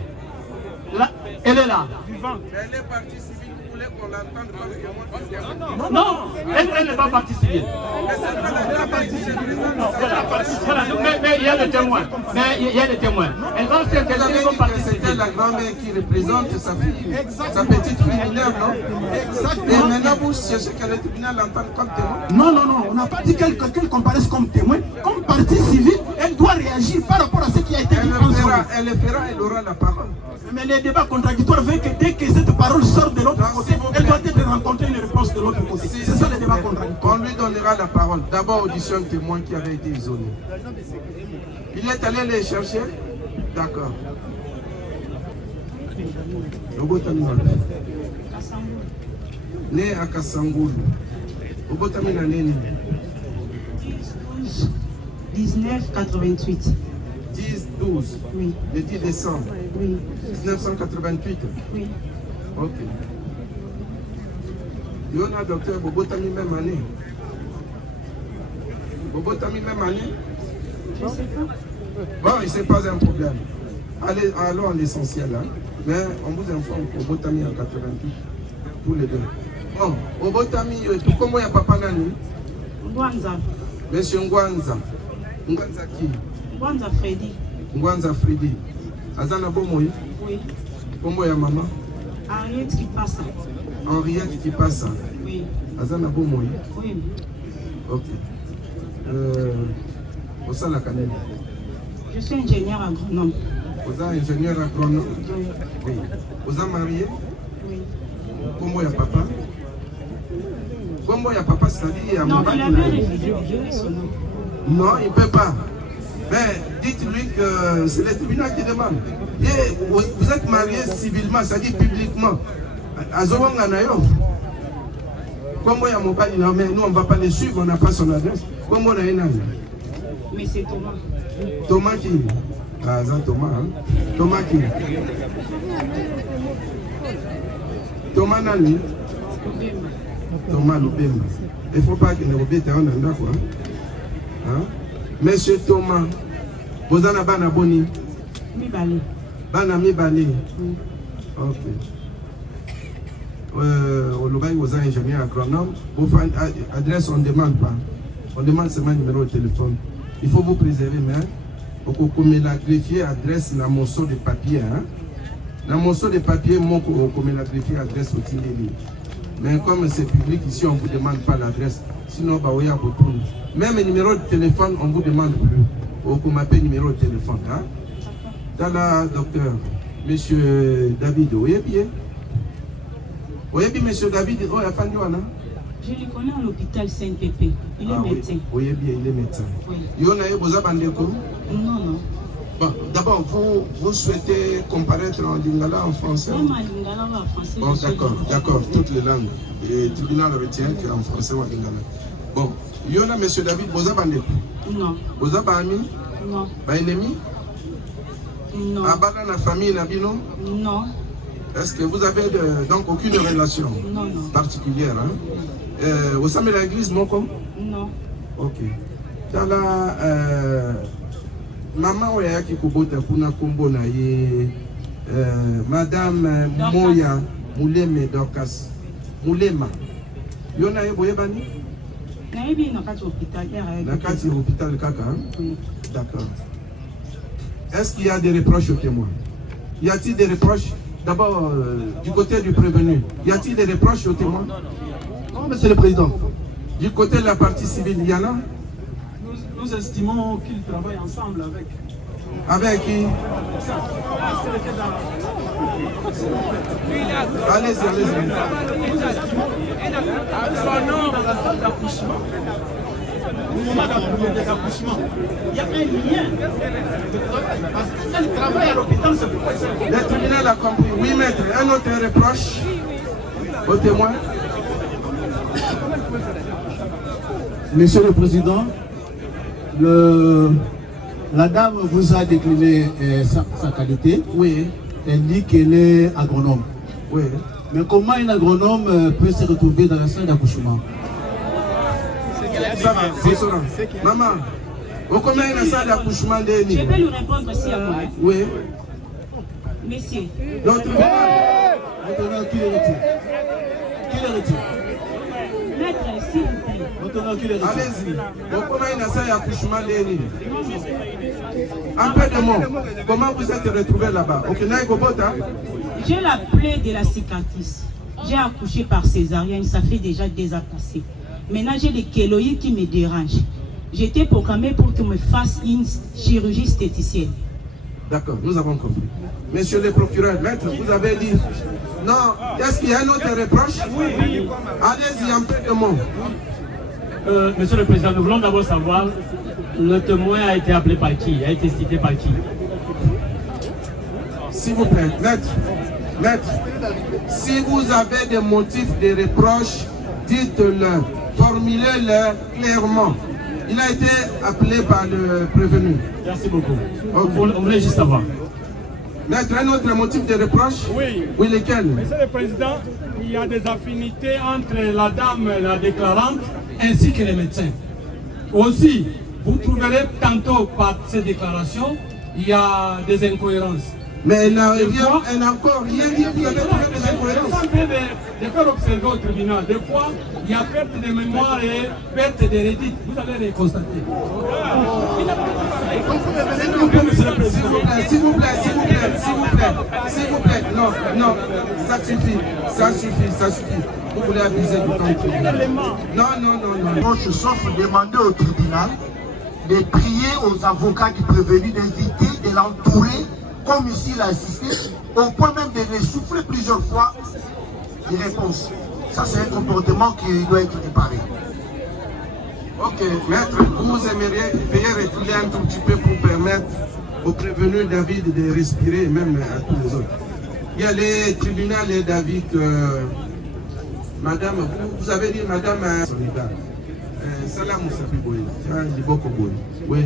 Là, elle est là. Elle est partie civile, vous voulez qu'on l'entende comme non, elle n'est pas partie civile. Mais il y a le témoin. Elle va s'intéresser comme partie civile. C'était la grand-mère qui représente sa fille, sa petite fille mineure, non? Et maintenant vous cherchez que le tribunal l'entende comme témoin? Non, on n'a pas dit qu'elle comparaisse comme témoin. Comme partie civile, elle doit réagir par rapport à ce qui a été dit. Elle le fera, elle aura la parole. Mais les débats contradictoires veulent que dès que cette parole sort de l'autre côté, elle doit être rencontrée une réponse de l'autre côté. C'est ça le débat contradictoire. On lui donnera la parole. D'abord, audition de témoin qui avait été isolé. Il est allé les chercher? D'accord. Né à Kassangoulou. Obotamina Neni. 1988. 10-12. Oui. Le 10 décembre. Oui. 1988. Oui. Ok. Il y a un docteur Bobotami même année. Bobotami même année? Je ne sais pas. Bon, ce n'est pas un problème. Allez, allons à l'essentiel. Hein. Mais on vous informe que Bobotami en 88. Tous les deux. Bon, Bobotami, comment il y a papa Nani? Ngwanza. Monsieur Ngwanza. Ngwanza qui? Ngwanza Freddy. Ngwanza Freddy. Azana Bomoy? Oui. Comment ya maman? Henriette qui passe. Henriette qui passe? Oui. Azana Bomoy? Oui. Ok. Osala Kanel. Je suis ingénieur agronome. Vous êtes ingénieur agronome? Oui. Vous êtes marié? Oui. Comment ya papa? Comment ya papa, c'est-à-dire? Non, il a bien refusé de donner son nom. Non, il ne peut pas. Mais dites-lui que c'est le tribunal qui demande. Et vous êtes marié civilement, c'est-à-dire publiquement. Comment il y a mon père? Nous, on ne va pas le suivre, on n'a pas son adresse. Comment on a un ami? Mais c'est Thomas. Thomas qui? Ah, c'est Thomas. Hein? Thomas qui? Thomas Nani? Thomas Lubemba. Il ne faut pas qu'il ne rebête un endroit, quoi. Hein? Monsieur Thomas, vous en avez un abonné? Mibale. Bana Mibale. Ok. Au Lobaï, vous êtes ingénieur agronome. Vous faites adresse, on ne demande pas. On demande seulement le numéro de téléphone. Il faut vous préserver, mais comme la greffier adresse dans mon morceau de papier. Dans mon morceau de papier, comme la greffier adresse au Tindeli. Mais comme c'est public ici, on ne vous demande pas l'adresse. Sinon, bah, oui, même le numéro de téléphone, on ne vous demande plus. On m'appelle numéro de téléphone. Hein? Dans la docteur, monsieur David, oui, bien. Oui, bien, monsieur David, oh, il a fait quoi, non? Je le connais à l'hôpital Saint-Pépé. Il est médecin. Oui, bien, il est médecin. Oui. Il y en a eu besoin de quoi? Non. Bon, d'abord, vous souhaitez comparaître en lingala, en français? Même en lingala ou en français. Bon, d'accord, toutes les langues. Et le tribunal retient qu'en français ou en lingala. Bon, il y en a, monsieur David, vous avez un Non. Vous avez un ami? Non. Un ennemi? Non. Abana la famille Nabino? Non. Est-ce que vous avez donc aucune relation particulière? Hein? Au sein de l'église, mon com? Non. Ok. Dans la maman oya qui kubota kuna kombo na ye madame Moya Muleme Dorcas Mulema. Yona ye boyebani? Nayebi na kati hôpital. Na kati hôpital kaka? Oui. D'accord. Est-ce qu'il y a des reproches au témoin? Y a-t-il des reproches? D'abord, du côté du prévenu, y a-t-il des reproches au témoin? Non, monsieur le président. Du côté de la partie civile, il y en a? Nous estimons qu'ils travaillent ensemble avec. Avec qui? Allez-y. Son nom dans la salle d'accouchement. Au moment d'accouchement, il y a un lien. Parce qu'elle travaille à l'hôpital, c'est pourquoi c'est. Le tribunal a compris. Oui, maître. Un autre reproche au témoin? Monsieur le Président, le La dame vous a décliné sa qualité. Oui. Elle dit qu'elle est agronome. Oui. Mais comment un agronome peut se retrouver dans la salle d'accouchement? Ça va, c'est ça. Maman, comment est la salle d'accouchement de Je vais lui répondre aussi à moi. Oui. Messieurs. L'autre. Maintenant, qui le retire? Qui le retire? Maître, s'il vous plaît. Maintenant, qui le retire? Allez-y. Comment est la salle d'accouchement de un peu de mots. Comment vous êtes retrouvés là-bas? J'ai la plaie de la cicatrice. J'ai accouché par césarienne, ça fait déjà 2 ans passés. Maintenant, j'ai des kéloïdes qui me dérangent. J'étais programmée pour qu'on me fasse une chirurgie esthéticienne. D'accord, nous avons compris. Monsieur le procureur, maître, vous avez dit... Non, est-ce qu'il y a un autre reproche? Oui. Allez-y, un peu de mots. Monsieur le Président, nous voulons d'abord savoir, le témoin a été appelé par qui? A été cité par qui? S'il vous plaît, maître, si vous avez des motifs de reproche, dites-le, formulez-le clairement. Il a été appelé par le prévenu. Merci beaucoup. Okay. On voulait juste savoir. Maître, un autre motif de reproche? Oui. Oui, lesquels? Monsieur le Président, il y a des affinités entre la dame, la déclarante, ainsi que les médecins. Aussi, vous trouverez tantôt par ces déclarations, il y a des incohérences. Mais elle n'a encore rien dit, vous avez trouvé des incohérences. Je suis en train de faire observer au tribunal. Des fois, il y a perte de mémoire et perte de rédite. Vous allez les constater. S'il vous plaît. Non, ça suffit. Vous voulez abuser du temps. Non. Je sauf demander au tribunal de prier aux avocats du prévenu d'éviter de l'entourer, comme ici il a assisté, au point même de les souffler plusieurs fois des réponses. Ça, c'est un comportement qui doit être réparé. Ok, maître, vous aimeriez reculer un tout petit peu pour permettre au prévenu David de respirer, et même à tous les autres. Il y a les tribunaux et David, madame, vous avez dit madame Solida. Salam Moussapi oui.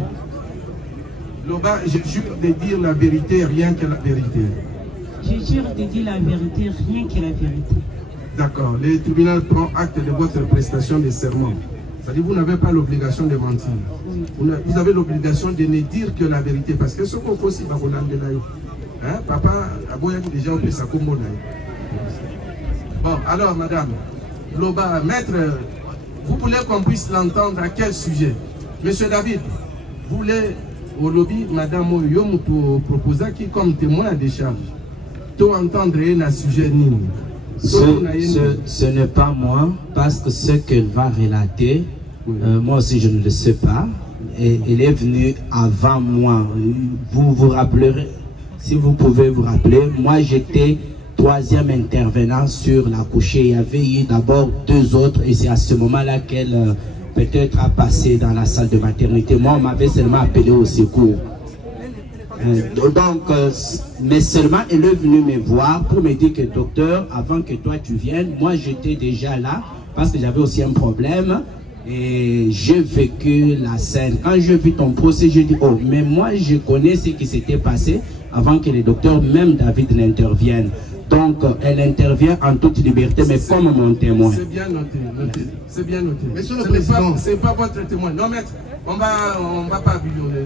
Loba, je jure de dire la vérité, rien que la vérité. Je jure de dire la vérité, rien que la vérité. D'accord. Le tribunal prend acte de votre prestation de serment. C'est-à-dire vous n'avez pas l'obligation de mentir. Oui. Vous avez l'obligation de ne dire que la vérité. Parce que ce qu'on fait aussi, papa a déjà fait sa combo. Bon, alors madame, Loba, maître, vous voulez qu'on puisse l'entendre à quel sujet? Monsieur David, vous voulez au lobby, madame Oyomuto proposa qui comme témoin de charge, tout entendre un sujet nul. Ce n'est pas moi, parce que ce qu'elle va relater, moi aussi je ne le sais pas. Et elle est venue avant moi. Vous vous rappellerez, si vous pouvez vous rappeler, moi j'étais 3e intervenant sur la couchée. Il y avait eu d'abord 2 autres et c'est à ce moment-là qu'elle peut-être a passé dans la salle de maternité. Moi on m'avait seulement appelé au secours. Donc, mais seulement elle est venue me voir pour me dire que docteur, avant que toi tu viennes, moi j'étais déjà là parce que j'avais aussi un problème et j'ai vécu la scène. Quand j'ai vu ton procès, j'ai dit oh, mais moi je connais ce qui s'était passé avant que le docteur, même David, n'intervienne. Donc elle intervient en toute liberté, mais comme mon témoin. C'est bien noté, c'est bien noté. Monsieur le Président, c'est pas votre témoin. Non, maître, on va pas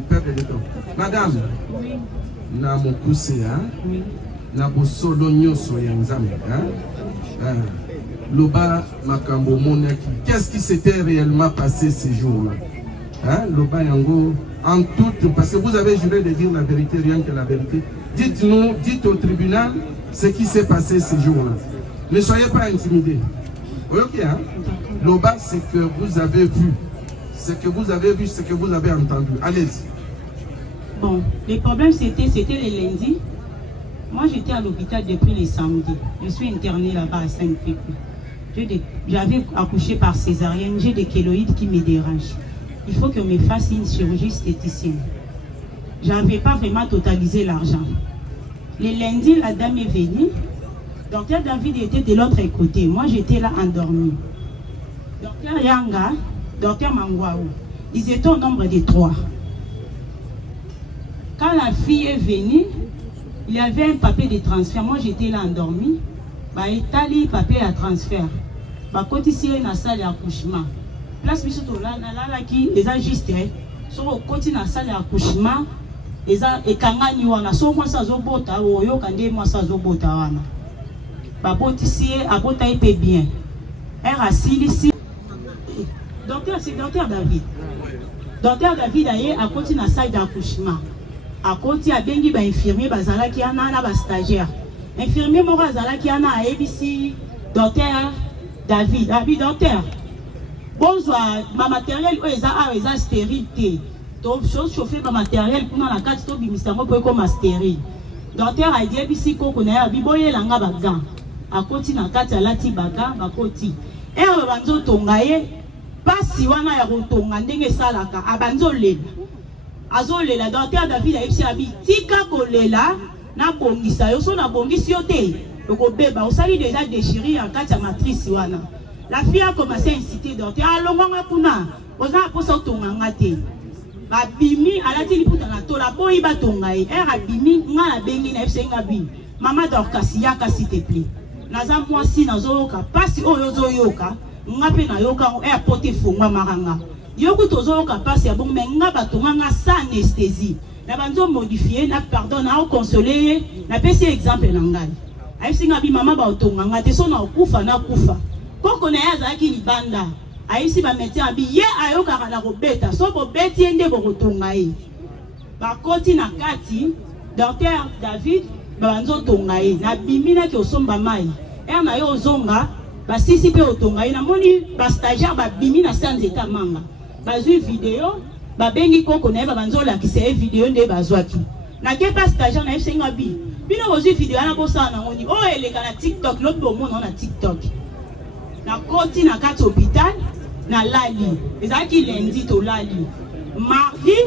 perdre de temps. Madame, na mokuse, na bosolo nyoso ya nzambe, Loba makambo monaki. Qu'est-ce qui s'était réellement passé ces jours-là? Loba yango, en toute, parce que vous avez juré de dire la vérité, rien que la vérité. Dites-nous, dites au tribunal ce qui s'est passé ces jours-là. Ne soyez pas intimidés. Ok, Loba, c'est que vous avez vu. Ce que vous avez vu, ce que vous avez entendu. Allez-y. Bon, les problèmes c'était le lundi. Moi j'étais à l'hôpital depuis le samedi. Je suis internée là-bas à Saint-Pépé. J'avais accouché par césarienne. J'ai des kéloïdes qui me dérangent. Il faut qu'on me fasse une chirurgie esthéticienne. Je n'avais pas vraiment totalisé l'argent. Le lundi, la dame est venue. Docteur David était de l'autre côté. Moi, j'étais là endormie. Docteur Yanga, docteur Mangwaou, ils étaient au nombre de 3. Quand la fille est venue, il y avait un papier de transfert. Moi, j'étais là endormi. Bah, Italie, papier à transfert. Bah, quand ici, il y a une salle d'accouchement. Place, surtout là, qui est juste, sur le côté de la salle d'accouchement, et quand on a so moi ça zobota, ou yo kande moi ça zobota wana. Bah, ici, à bota il peut bien. Elle racine ici. Docteur, c'est docteur David. Docteur David aye à côté de la salle d'accouchement. À côté à bengi ba infirmier bazala qui ana na ba stagiaire. Infirmier moko bazala qui ana ABC docteur David. David docteur. Bonjour, ma matériel eza stérile. Donc chose chauffer ma matériel pour la carte to bimisa mo pour comme stérile. Docteur a dit ABC ko na biboye langa baga. À côté na carte la ti baga ba koti. Et banzo tongaye pasi wana ya kotonga ndenge salaka abanzo lela. Azolela docteur David aipsi abi tika kolela na bongisa yo so na bongisi yo te ko beba osali déjà déchiré en kati ya matrice wana. La fille a commencé à inciter docteur alonga kuna oza posa tonga ngate. Ba bimi alati liputa na tola boyi ba tonga e era bimi nga la bengi na ipsi ngabi. Mama Dorcas yaka s'il te plaît. Naza mwasi nazoyoka pasi oyo zoyoka ngape na yoka e apote fongwa maranga. Yoku tozoyoka pasi ya bon mais nga batonga nga sans anesthésie. Na banzo modifier na pardon na consoler na pesi exemple na ngai. Aisi ngabi mama ba otonga nga te so na okufa na kufa. Koko na yazaki libanda. Aisi ba médecin abi ye ayoka na robeta so bo beti ende bo kotonga e. Ba koti na kati docteur David banzo tonga e na bimina ki osomba mai. E na yo zonga ba sisi pe otonga e na moni ba stagiaire ba bimina sans état manga. Bazui vidéo ba bengi koko na ba banzo la ki se vidéo nde bazwaki. Na ke pas stagiaire na senga bi. Bino ozui vidéo na bosa na ngoni o eleka na TikTok l'autre bo mona na TikTok. Na koti na kati hôpital na lali. Ezaki lundi to lali. Mardi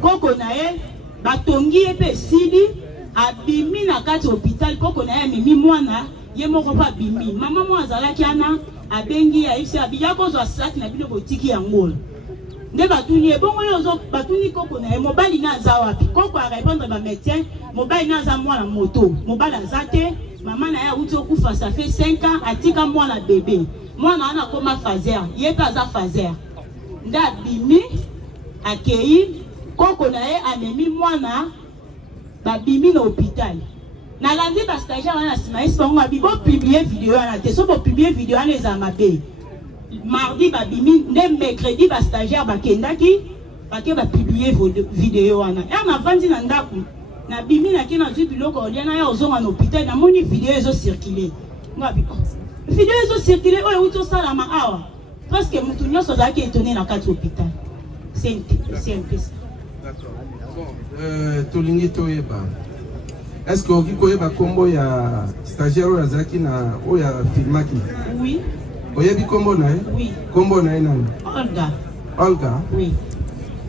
koko na e batongi e pe sili abimi na kati hôpital koko na e mimi mwana ye moko pa bimi. Mama mo azalaki ana abengi ya isi abiya kozwa sac na bino botiki yango. Nde batuni e bongo yozo batuni koko na e mobali na za wapi. Koko a répondre ba médecin mobali na za mwana moto. Mobali azate maman na ya uti okufa ça fait 5 ans atika mwana bébé. Mwana ana koma fazer, ye pa za fazer. Nda bimi akei koko na e amemi mwana ba bimi na hôpital. Na lundi ba stagiaire wana simaïs bango abi bo publier vidéo wana te so bo publier vidéo wana eza mabe. Mardi ba bimi nde mercredi ba stagiaire ba kendaki ba publier vidéo wana. Ya na vandi na ndaku na bimi na kena zu biloko oliana ya ozonga na hôpital na moni vidéo ezo circuler. Ngabi vidéo ezo circuler oyo uto sala ma awa. Parce que mutu nyoso zaki étonné na kati hôpital. C'est un peu ça. D'accord. Bon, tolingi toyeba. Est-ce que vous avez combo ya stagiaire ou yazaki na ou ya filmaki? Oui. Oyebi combo na e? Oui. Combo na e nani? Olga. Olga? Oui.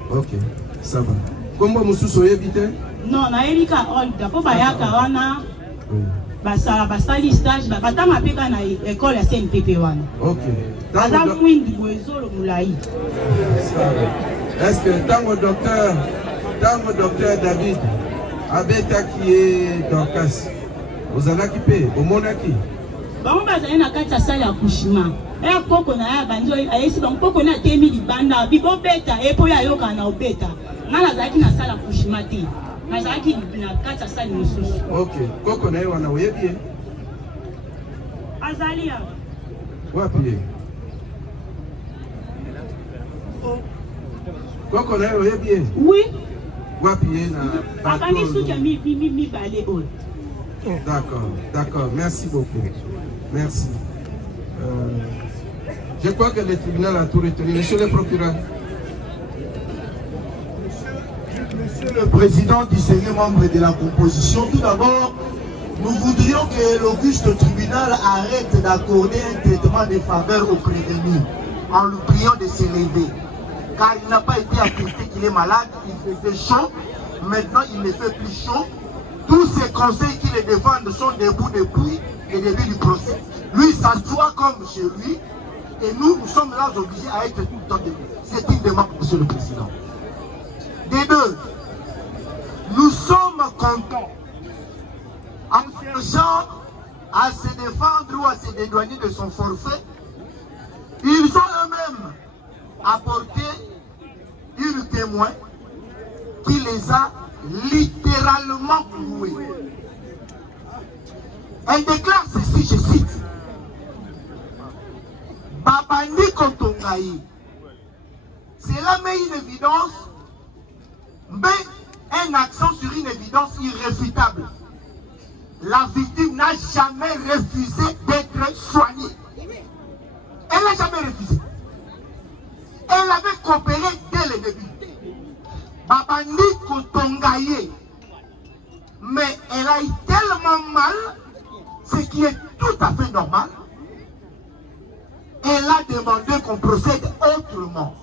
Ok, ça va. Combo mususu oyebi te? Non, na elika Olga. Po bayaka wana. Basali stage batanga peka na école ya CNPP wana. Ok. Aza mwindi boezolo mulai. Est-ce que tango docteur David abeta qui est Dorcas ozalaki pe omonaki bango bazali na kati ya sale ya accouchement e koko na ya banzo ayesi bango koko na temi libanda bibo beta e po ya yoka na obeta nga nazalaki na sale ya accouchement te nazalaki na kati ya sale mosusu. Ok, koko na ye wana oyebi ye azali ya wapi ye koko na ye oyebi ye? Oui. D'accord, merci beaucoup. Merci. Je crois que le tribunal a tout retenu. Monsieur le procureur. Monsieur le Président, distingué membre de la composition, tout d'abord, nous voudrions que l'auguste tribunal arrête d'accorder un traitement de faveur aux prévenus en le priant de se lever. Car il n'a pas été attesté qu'il est malade, il faisait chaud, maintenant il ne fait plus chaud. Tous ces conseils qui le défendent sont debout depuis le début du procès. Lui s'assoit comme chez lui, et nous sommes là obligés à être tout le temps debout. C'est une demande, Monsieur le Président. Des deux, Nous sommes contents, en cherchant à se défendre ou à se dédouaner de son forfait, ils ont eux-mêmes apporté une témoin qui les a littéralement cloués. Elle déclare ceci, je cite: Babandi Kotongaï. Cela met une évidence, mais un accent sur une évidence irréfutable. La victime n'a jamais refusé d'être soignée. Elle n'a jamais refusé. Elle avait coopéré dès le début. Babandi Kotongaye. Mais elle a eu tellement mal, ce qui est tout à fait normal. Elle a demandé qu'on procède autrement.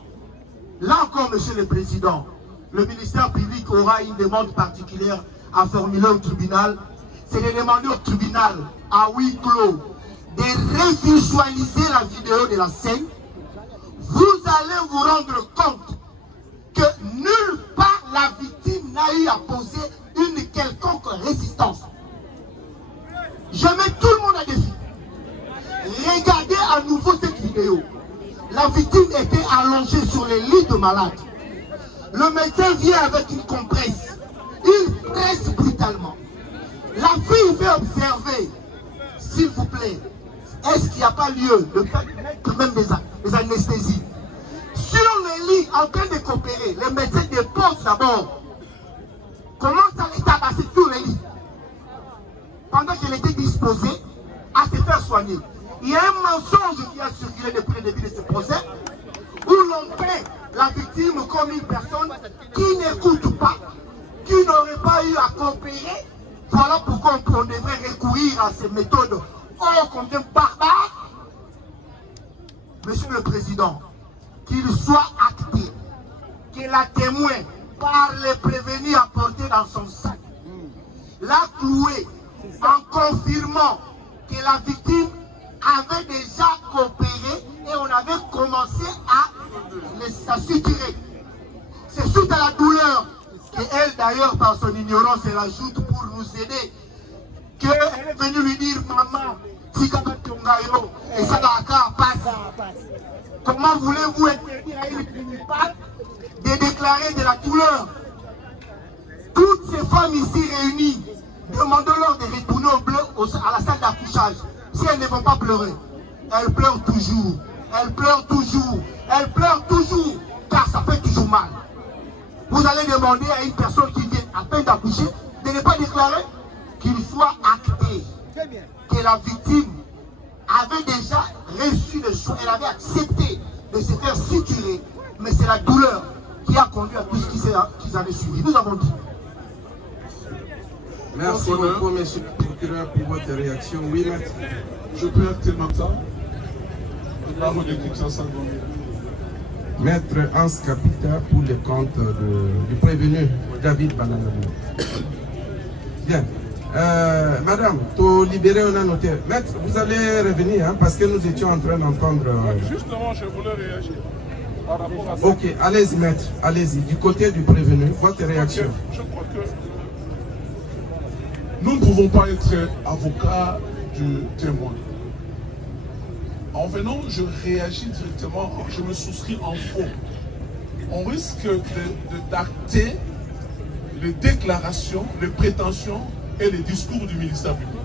Là encore, Monsieur le Président, le ministère public aura une demande particulière à formuler au tribunal. C'est de demander au tribunal, à huis clos, de revisualiser la vidéo de la scène. Vous allez vous rendre compte que nulle part la victime n'a eu à poser une quelconque résistance. Je mets tout le monde à défi. Regardez à nouveau cette vidéo. La victime était allongée sur les lits de malades. Le médecin vient avec une compresse. Il presse brutalement. La fille veut observer, s'il vous plaît, est-ce qu'il n'y a pas lieu de mettre même des anesthésies? Sur le lit, en train de coopérer, le médecin dépose d'abord. Commence à les tabasser sur le lit. Pendant qu'elle était disposée à se faire soigner. Il y a un mensonge qui a circulé depuis le début de ce procès, où l'on peint la victime comme une personne qui n'écoute pas, qui n'aurait pas eu à coopérer. Voilà pourquoi on devrait recourir à ces méthodes oh combien barbares. Monsieur le Président, qu'il soit acté que la témoin, par les prévenus apportés dans son sac, l'a cloué en confirmant que la victime avait déjà coopéré et on avait commencé à suturer. C'est suite à la douleur qu'elle d'ailleurs par son ignorance elle ajoute pour nous aider qu'elle est venue lui dire maman, et ça va passer. Comment voulez-vous interdire à une principale de déclarer de la douleur? Toutes ces femmes ici réunies, demandons-leur de retourner à la salle d'accouchage. Si elles ne vont pas pleurer, elles pleurent toujours. Elles pleurent toujours. Elles pleurent toujours. Car ça fait toujours mal. Vous allez demander à une personne qui vient à peine d'accoucher de ne pas déclarer, qu'il soit acté que la victime avait déjà reçu le soin. Elle avait accepté de se faire suturer. Mais c'est la douleur qui a conduit à tout ce qu'ils avaient suivi. Nous avons dit. Merci beaucoup, monsieur le procureur, pour votre réaction. Oui, maître. Je peux acter maintenant. Maître Hans Capita pour le compte du prévenu David Bananabou. Bien. Madame, tu libérer un notaire. Maître, vous allez revenir hein, parce que nous étions en train d'entendre. Justement, je voulais réagir. Par rapport à ça. Ok, allez-y, maître. Allez-y. Du côté du prévenu, votre réaction. Je crois que nous ne pouvons pas être avocats du témoin. En venant, je réagis directement, je me souscris en faux. On risque d'acter les déclarations, les prétentions et les discours du ministère public.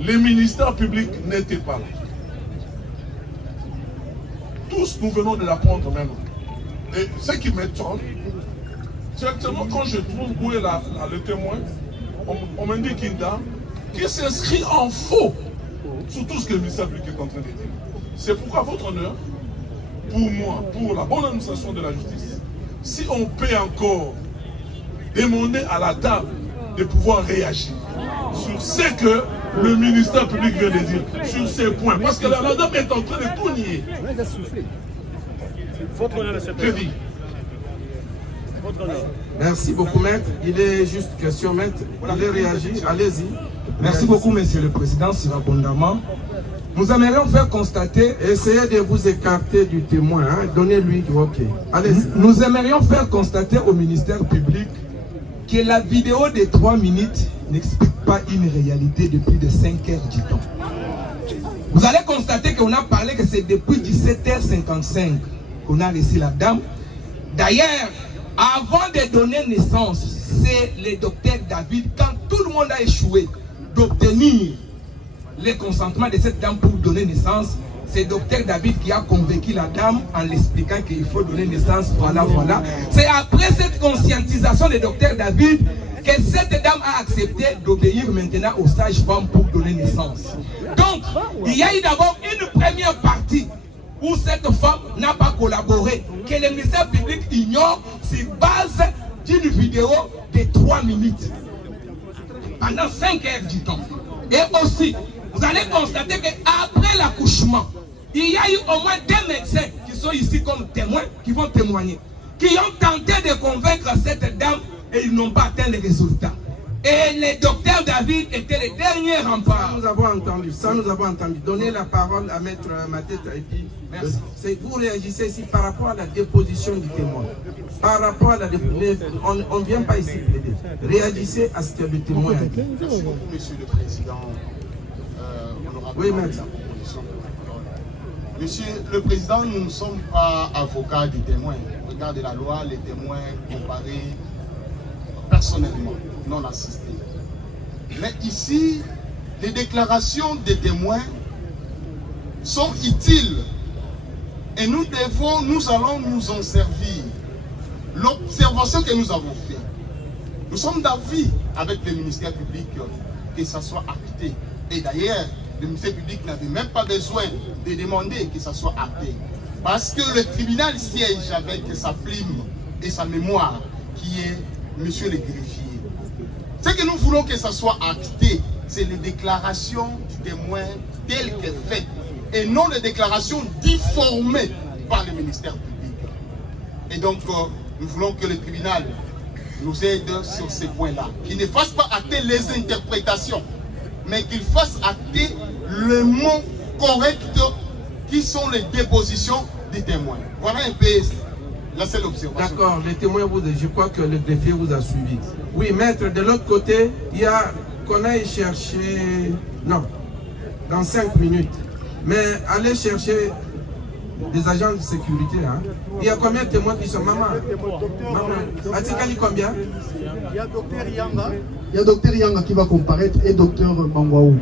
Les ministères publics n'étaient pas là. Tous nous venons de l'apprendre maintenant. Et ce qui m'étonne, directement quand je trouve où est le témoin, on m'indique une dame qui s'inscrit en faux sur tout ce que le ministère public est en train de dire. C'est pourquoi, votre honneur, pour moi, pour la bonne administration de la justice, si on peut encore demander à la dame de pouvoir réagir sur ce que le ministère public vient de dire, sur ces points, parce que la dame est en train de tout nier. Je dis. Merci beaucoup, maître. Il est juste question, maître. Vous allez réagir, allez-y. Merci beaucoup, monsieur le président, si abondamment. Nous aimerions faire constater... Essayez de vous écarter du témoin, hein. Donnez-lui du OK. Allez-y. Nous aimerions faire constater au ministère public que la vidéo de 3 minutes n'explique pas une réalité de plus de 5 heures du temps. Vous allez constater qu'on a parlé que c'est depuis 17h55 qu'on a reçu la dame. D'ailleurs, avant de donner naissance, c'est le docteur David, quand tout le monde a échoué d'obtenir le consentement de cette dame pour donner naissance, c'est docteur David qui a convaincu la dame en l'expliquant qu'il faut donner naissance, voilà. C'est après cette conscientisation de docteur David que cette dame a accepté d'obéir maintenant aux sages-femmes pour donner naissance. Donc, il y a eu d'abord une première partie où cette femme n'a pas collaboré, que le ministère public ignore sur base d'une vidéo de 3 minutes pendant 5 heures du temps. Et aussi, vous allez constater qu'après l'accouchement, il y a eu au moins 2 médecins qui sont ici comme témoins, qui vont témoigner, qui ont tenté de convaincre cette dame et ils n'ont pas atteint les résultats. Et le docteur David était le dernier rempart. Nous avons entendu, ça nous avons entendu. Donnez la parole à Maître Matete et puis vous réagissez ici par rapport à la déposition du témoin. Par rapport à la déposition, on ne vient pas ici plaider. Réagissez à ce que le témoin a dit. Merci beaucoup, Monsieur le Président. Oui, Maître. Monsieur le Président, nous ne sommes pas avocats du témoin. Regardez la loi, les témoins comparés personnellement, non assistés. Mais ici, les déclarations des témoins sont utiles et nous allons nous en servir. L'observation que nous avons faite, nous sommes d'avis avec le ministère public que ça soit acté. Et d'ailleurs, le ministère public n'avait même pas besoin de demander que ça soit acté. Parce que le tribunal siège avec sa plume et sa mémoire, qui est monsieur le greffier. Ce que nous voulons que ça soit acté, c'est les déclarations du témoin telles que faites, et non les déclarations difformées par le ministère public. Et donc, nous voulons que le tribunal nous aide sur ces points-là, qu'il ne fasse pas acter les interprétations, mais qu'il fasse acter le mot correct qui sont les dépositions des témoins. Voilà un peu la seule observation. D'accord, les témoins, je crois que le greffier vous a suivi. Oui, maître, de l'autre côté, il y a qu'on aille chercher, non, dans 5 minutes, mais allez chercher des agents de sécurité. Hein. Il y a combien de témoins qui sont maman? Atikali combien? Il y a docteur Yanga. Il y a docteur Yanga qui va comparaître et docteur Mangwaou.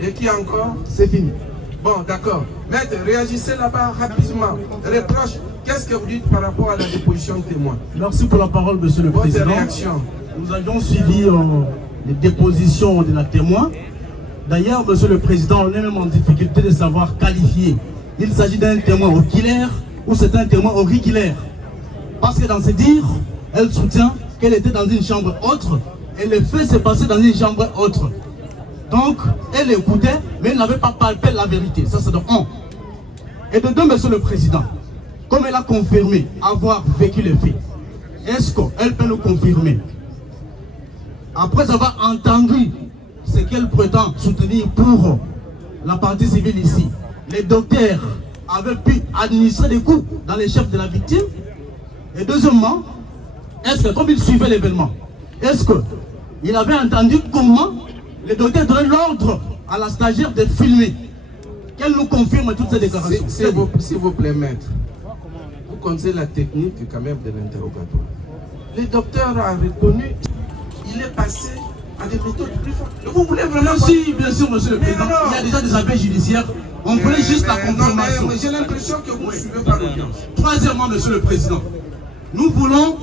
Et qui encore? C'est fini. Bon, d'accord. Maître, réagissez là-bas rapidement. Reproche, qu'est-ce que vous dites par rapport à la déposition de témoins? Merci pour la parole, monsieur le Président. Votre réaction? Nous avions suivi les dépositions de la témoin. D'ailleurs, monsieur le Président, on est même en difficulté de savoir qualifier. Il s'agit d'un témoin oculaire ou c'est un témoin auriculaire. Parce que dans ses dires, elle soutient qu'elle était dans une chambre autre et le fait s'est passé dans une chambre autre. Donc, elle écoutait, mais elle n'avait pas palpé la vérité. Ça, c'est de 1. Et de 2, monsieur le Président, comme elle a confirmé avoir vécu les faits, est-ce qu'elle peut nous confirmer, après avoir entendu ce qu'elle prétend soutenir pour la partie civile ici, les docteurs avaient pu administrer des coups dans les chefs de la victime? Et deuxièmement, est-ce que, comme il suivait l'événement, est-ce qu'il avait entendu comment le docteur donnait l'ordre à la stagiaire de filmer? Qu'elle nous confirme toutes ces déclarations. S'il vous plaît, maître, vous connaissez la technique quand même de l'interrogatoire. Le docteur a reconnu, il est passé à des méthodes plus fortes. Vous voulez vraiment... Bien sûr, monsieur le Président, il y a déjà des appels judiciaires. On voulait juste la confirmation. J'ai l'impression que vous ne suivez pas l'audience. Troisièmement, monsieur le Président, nous voulons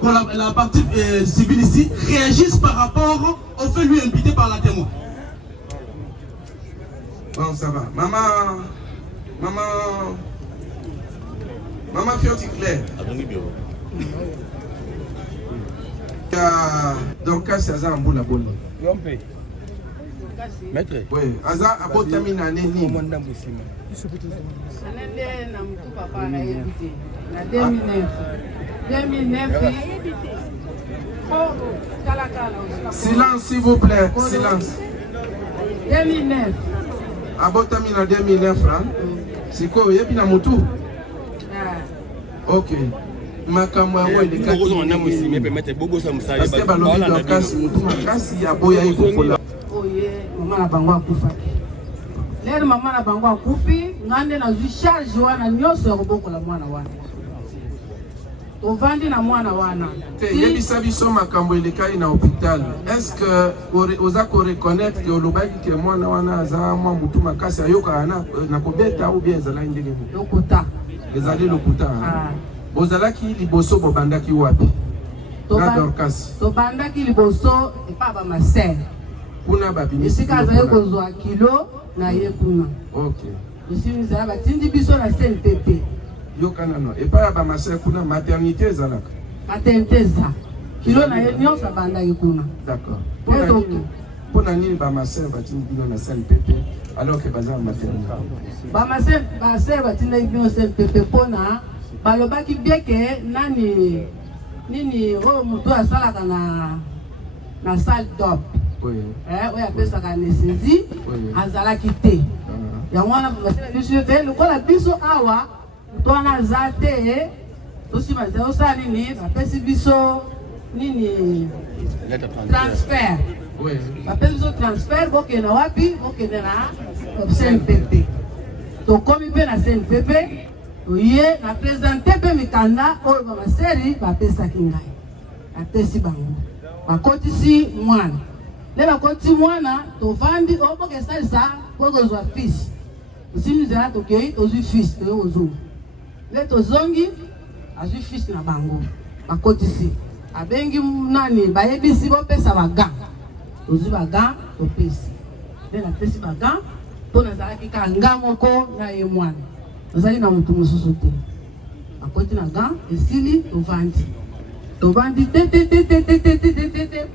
que la partie civile ici réagisse par rapport au fait lui imputé par la témoin. Bon, ça va. Maman Fioti Claire. Donc, c'est ça, on la bonne. Maître. Oui, Aza abotami na nini. Na 2009. Silence, s'il vous plaît. Silence. 2009. Abotami na 2009, hein? C'est quoi? Il y a bien un moto. Ok. makambo yango elekaki parce que balobi Dorcas mutu makasi aboya ikokola oye mama na bango akufa lero mama na bango akufi ngande nazwi charge wana nyonso ya kobokola mwana wana ovandi na mwana wana yebisa biso makambo elekaki na hôpital. Est-ce que oza ko reconnaître que olobaki ke mwana wana aza mwa mutu makasi ayokaka na kobeta ou bien ezalaki ndenge nini? Lokuta ezali lokuta bozalaki liboso bobandaki wapi na Dorcas? Tobandaki liboso epa bamaser kuna babimi esika azali kozwa kilo na ye kuna. Ok. Esimizala batindi biso na CNPP yokana no epa bamaser kuna maternité ezalaka maternité eza kilo na ye nyonso abandaki kuna. D'accord. Pona nini bamaser batindi bino na CNPP alors que baza maternité? Bamaser batindaki bino CNPP pona balobaki bieke nani nini oyo mutu asalaka na salle d'op oyo apesaka anesthésie azalaki te yango wana biso te lokola biso awa mutu wana aza te tosima osala nini bapesi biso nini transfert bapesi biso transfert bokende wapi bokende na CNPP tokomi mpe na CNPP oye na présente mpe mikanda oyo bamaseri bapesaki ngai apesi bango bakotisi mwana le bakotisi mwana tovandi obokesalisa po kozwa fils osimizela tokei tozwi fils toye kozonga le tozongi azwi fils na bango bakotisi abengi nani bayebisi bopesa baga tozwi baga topesi le napesi baga mpo nazalaki kaka nga moko na ye mwana nazali na mutu mosusu te akoti na gan esili tovandi te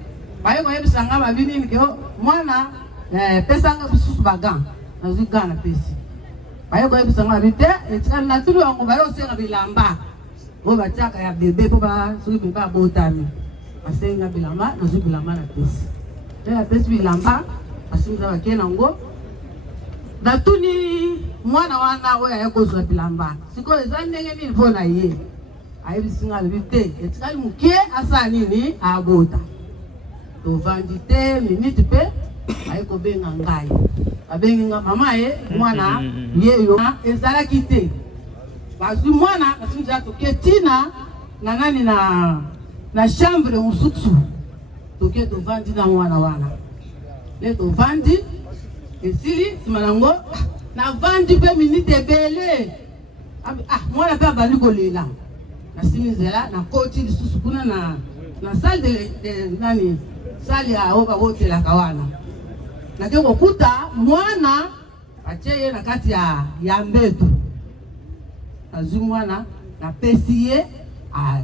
baye koyebisa nga babi nini ke mwana pesanga bisusu bagan nazwi gan na pesi baye koyebisa nga babi te etikali na tulu yango baye osenga bilamba oyo batiaka ya bebe mpo soki bebe abotami basenga bilamba nazwi bilamba na pesi te napesi bilamba basimisa bakee nango natuni mwana wana oyo aye kozwa bilamba sikoyo eza ndenge nini mpo na ye ayebisinga alobi te etikali mokie asala nini abota tovandi te miniti mpe aye kobenga ngai abengi nga mama ye mwana yeyo ezalaki te bazwi mwana nasimisa toke tina na nani na chambre mosusu toke tovandi na mwana wana le tovandi esili nsima nango navandi mpe miniti ebele mwana mpe abandi kolela nasimi nzela nakoti lisusu kuna na salle de nani salle ya oyo bakotelaka wana nake kokuta mwana atie ye na kati ya mbeto nazwi mwana napesi ye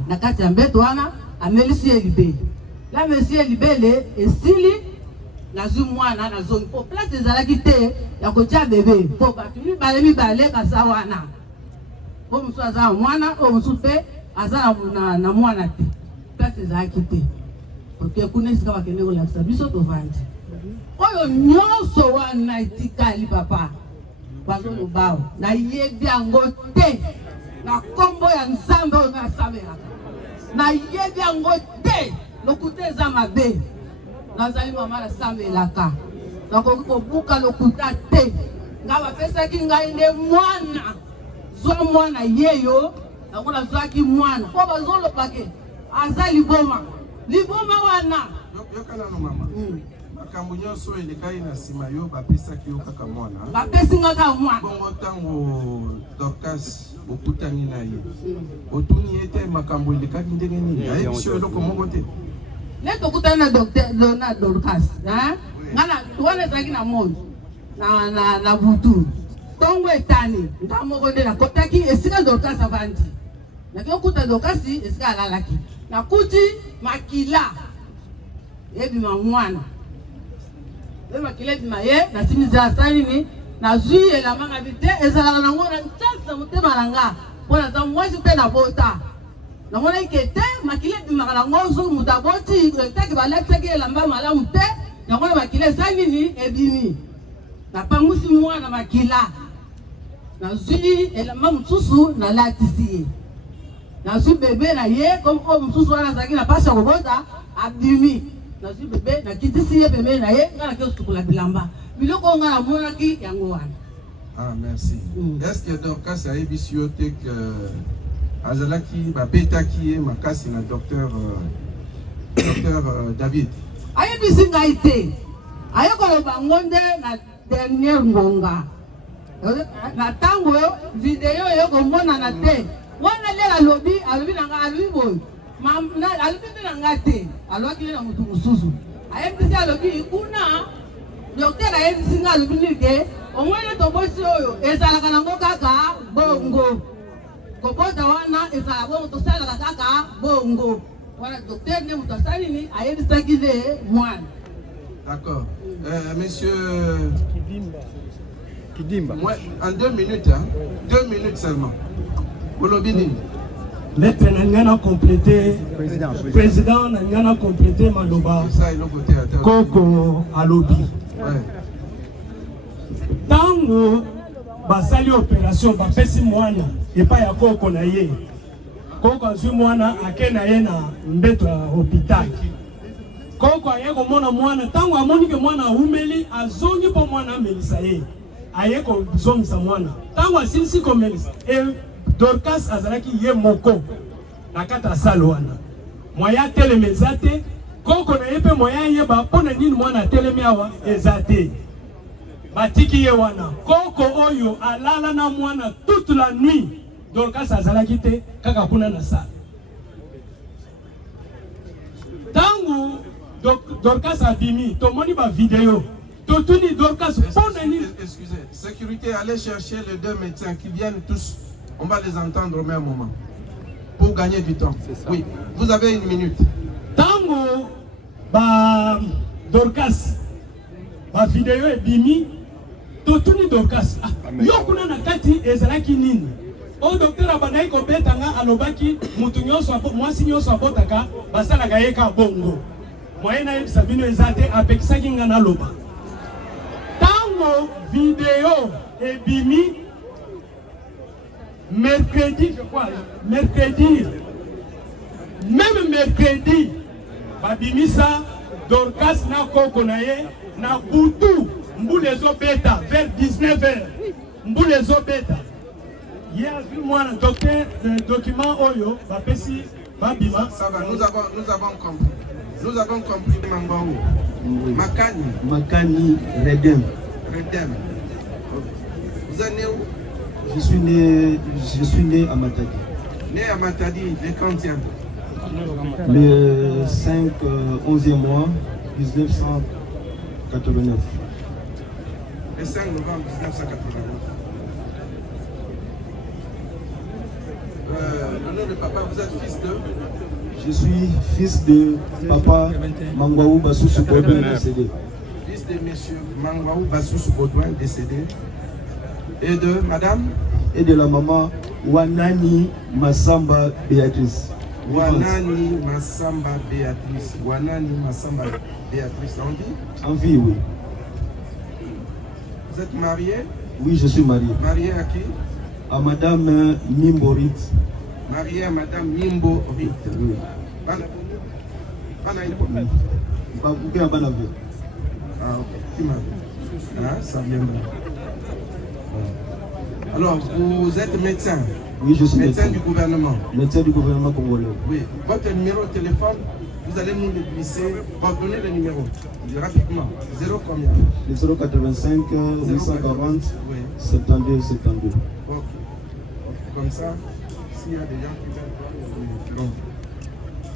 na kati ya mbeto wana amelisi ye libele lamesi ye libele esili nazwi mwana nazongi po place ezalaki te ya kotia bebe po bato mibale basa wana po mosusu aza na mwana oyo mosusu mpe aza na mwana te place ezalaki te oke kuna esika bakende kolakisa biso tovandi oyo nyonso wana etikali papa bazolobawo nayebi yango te na kombo ya nzambe oyo nasambelaka nayebi yango te lokuta eza mabe nazali mama nasambelaka nakoki kobuka lokuta te nga bapesaki ngai nde mwana zwa mwana yeyo yango nazwaki mwana po bazolobake aza liboma wana yokanano mama makambo nyonso elekaki na nsima yo bapesaki yo kaka mwana bapesi nga kaka mwana bongo ntango Dorcas okutani na ye otuni ye te makambo elekaki ndenge nini ayebi so eloko moko te ne tokutani na Dorcas ngana wana ezalaki na moyi na butu ntongo etani nga moko nde nakotaki esika Dorcas avandi naki okuta Dorcas esika alalaki nakuti makila ebima mwana makila ebima ye nasimisa asali nini nazwi elamba ngabi te ezalaka nango na ntansi na motema na nga mpo naza mwasi mpe nabota namonaki ete makila ebimaka nango soki moto aboti etaki balakisaki elamba malamu te yango na makila eza nini ebimi napangusi mwana makila nazwi elamba mosusu nalatisi ye na su bébé na ye comme o mususu wana zaki na pasa kobota abimi na su bébé na kitisi ye bébé na ye ngana ke sukula bilamba biloko ngana monaki yango wana. Ah merci. Est-ce que Dorcas a ébissioté que azalaki ba betaki makasi na docteur David? Ayebisi ngai te. Ayokoloba ngonde na dernière ngonga. Na tango video yo komona na te. Wana lela alobi nanga alobi boy. Mamna alobi nanga te. Alwaki na mutu mususu. Ayebisi alobi kuna docteur ayebisi nga alobi nike omwene tobosi oyo ezalaka nango kaka bongo. Kobota wana ezala bongo tosalaka kaka bongo. Voilà, docteur ne mutasali ni ayebisaki le mwana. D'accord. Monsieur Kidimba. Moi, en 2 minutes, hein? 2 minutes seulement. Bolobini. Maître Nangana complété, président Nangana complété Maloba, Koko Alobi. Tango basali opération bapesi mwana epa ya Koko na ye. Koko azwi mwana ake na ye na mbeto ya hôpital. Koko aye komona mwana tango amoni ke mwana ahumeli azongi po mwana amelisa ye. Aye kozongisa mwana. Tango asilisi komelisa Dorcas azalaki ye moko na kata salo wana. Moya teleme ezate, Koko na ye pe moya yeba pona nini mwana teleme awa ezate. Batiki ye wana. Koko oyo alala na mwana toute la nuit. Dorcas azalaki te kaka kuna na sala. Tangu Dorcas abimi, tomoni ba vidéo. Totuni Dorcas pona nini. Excusez, sécurité, allez chercher les 2 médecins qui viennent tous. On va les entendre au même moment. Pour gagner du temps. Oui, vous avez 1 minute. Tango, ba Dorcas, ba vidéo est bimi, totuni Dorcas. Yokuna na kati ezalaki nini? O docteur abandai ko betanga alobaki mutunyo so mwasi nyo so abotaka basala gayeka bongo. Moyena yebisa bino ezate apekisaki ngana loba. Tango vidéo est bimi mercredi, je crois, mercredi, même mercredi, Babimisa, Dorcas na Koko na ye, na Boutou, Mboulezo Beta, vers 19h, Mboulezo Beta. Hier, moi, le docteur, le document Oyo, Bapesi, Babima. Ça va, nous avons compris. Nous avons compris Mambaou. Makani. Makani, Redem. Redem. Vous êtes né où? Je suis né à Matadi. Né à Matadi, le 30e. Le 5, 11e mois, 1989. Le 5 novembre 1989. Le nom de papa, vous êtes fils de? Je suis fils de papa Mangwaou Bassoussou Baudouin décédé. Fils de monsieur Mangwaou Bassoussou Baudouin décédé. Et de madame? Et de la maman Wanani Massamba Béatrice. Wanani Massamba Béatrice. Wanani Massamba Béatrice. En vie? En vie, oui. Vous êtes marié? Oui, je suis marié. Marié à qui? À madame Nimborit. Marié à madame Nimborit. Oui. Ah, ok. Ah, ça vient bien. Alors, vous êtes médecin? Oui, je suis médecin du gouvernement. Médecin du gouvernement congolais. Oui. Votre numéro de téléphone, vous allez nous le glisser. Donnez le numéro. Rapidement. 0 combien? Le 085 840 72 72. Ok. Comme ça, s'il y a des gens qui veulent voir,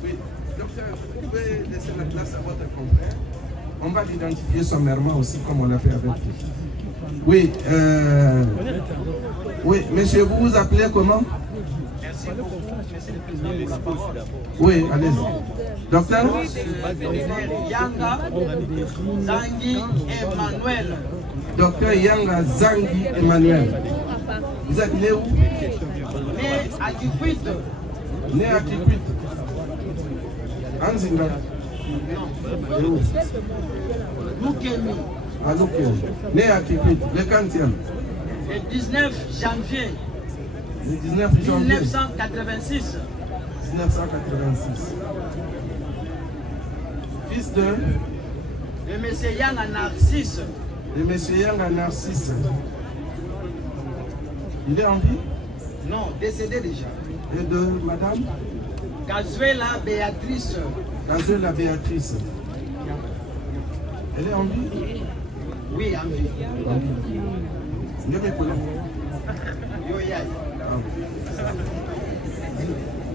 oui. Docteur, vous pouvez laisser la place à votre confrère. On va l'identifier sommairement aussi, comme on l'a fait avec vous. Oui, oui, monsieur, vous vous appelez comment? Merci beaucoup. Merci le président de la parole. Oui, allez-y. Docteur? Yanga Zangi Emmanuel. Docteur Yanga Zangi Emmanuel. Vous êtes né où? Né à Kikwit. Né à Kikwit. Anzinga. Loukemi. À Loukemi. Né à Kikwit. Le 40e. Le 19 janvier. Le 19 janvier. 1986. 1986. Fils de M. Yanga Narcisse. De M. Yanga Narcisse. Il est en vie? Non, décédé déjà. Et de madame Cazuela Béatrice. Cazuela Béatrice. Elle est en vie? Oui, en vie.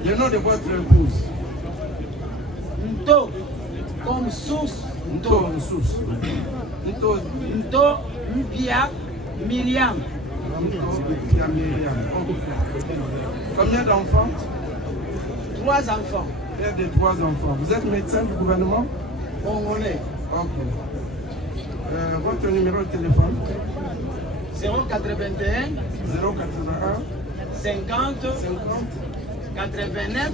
Le nom de votre épouse? Nto, comme source. Nto, source. Nto, Mpia, Myriam. Combien d'enfants? 3 enfants. Père de 3 enfants. Vous êtes médecin du gouvernement? Congolais. Ok. Votre numéro de téléphone? 081 50 89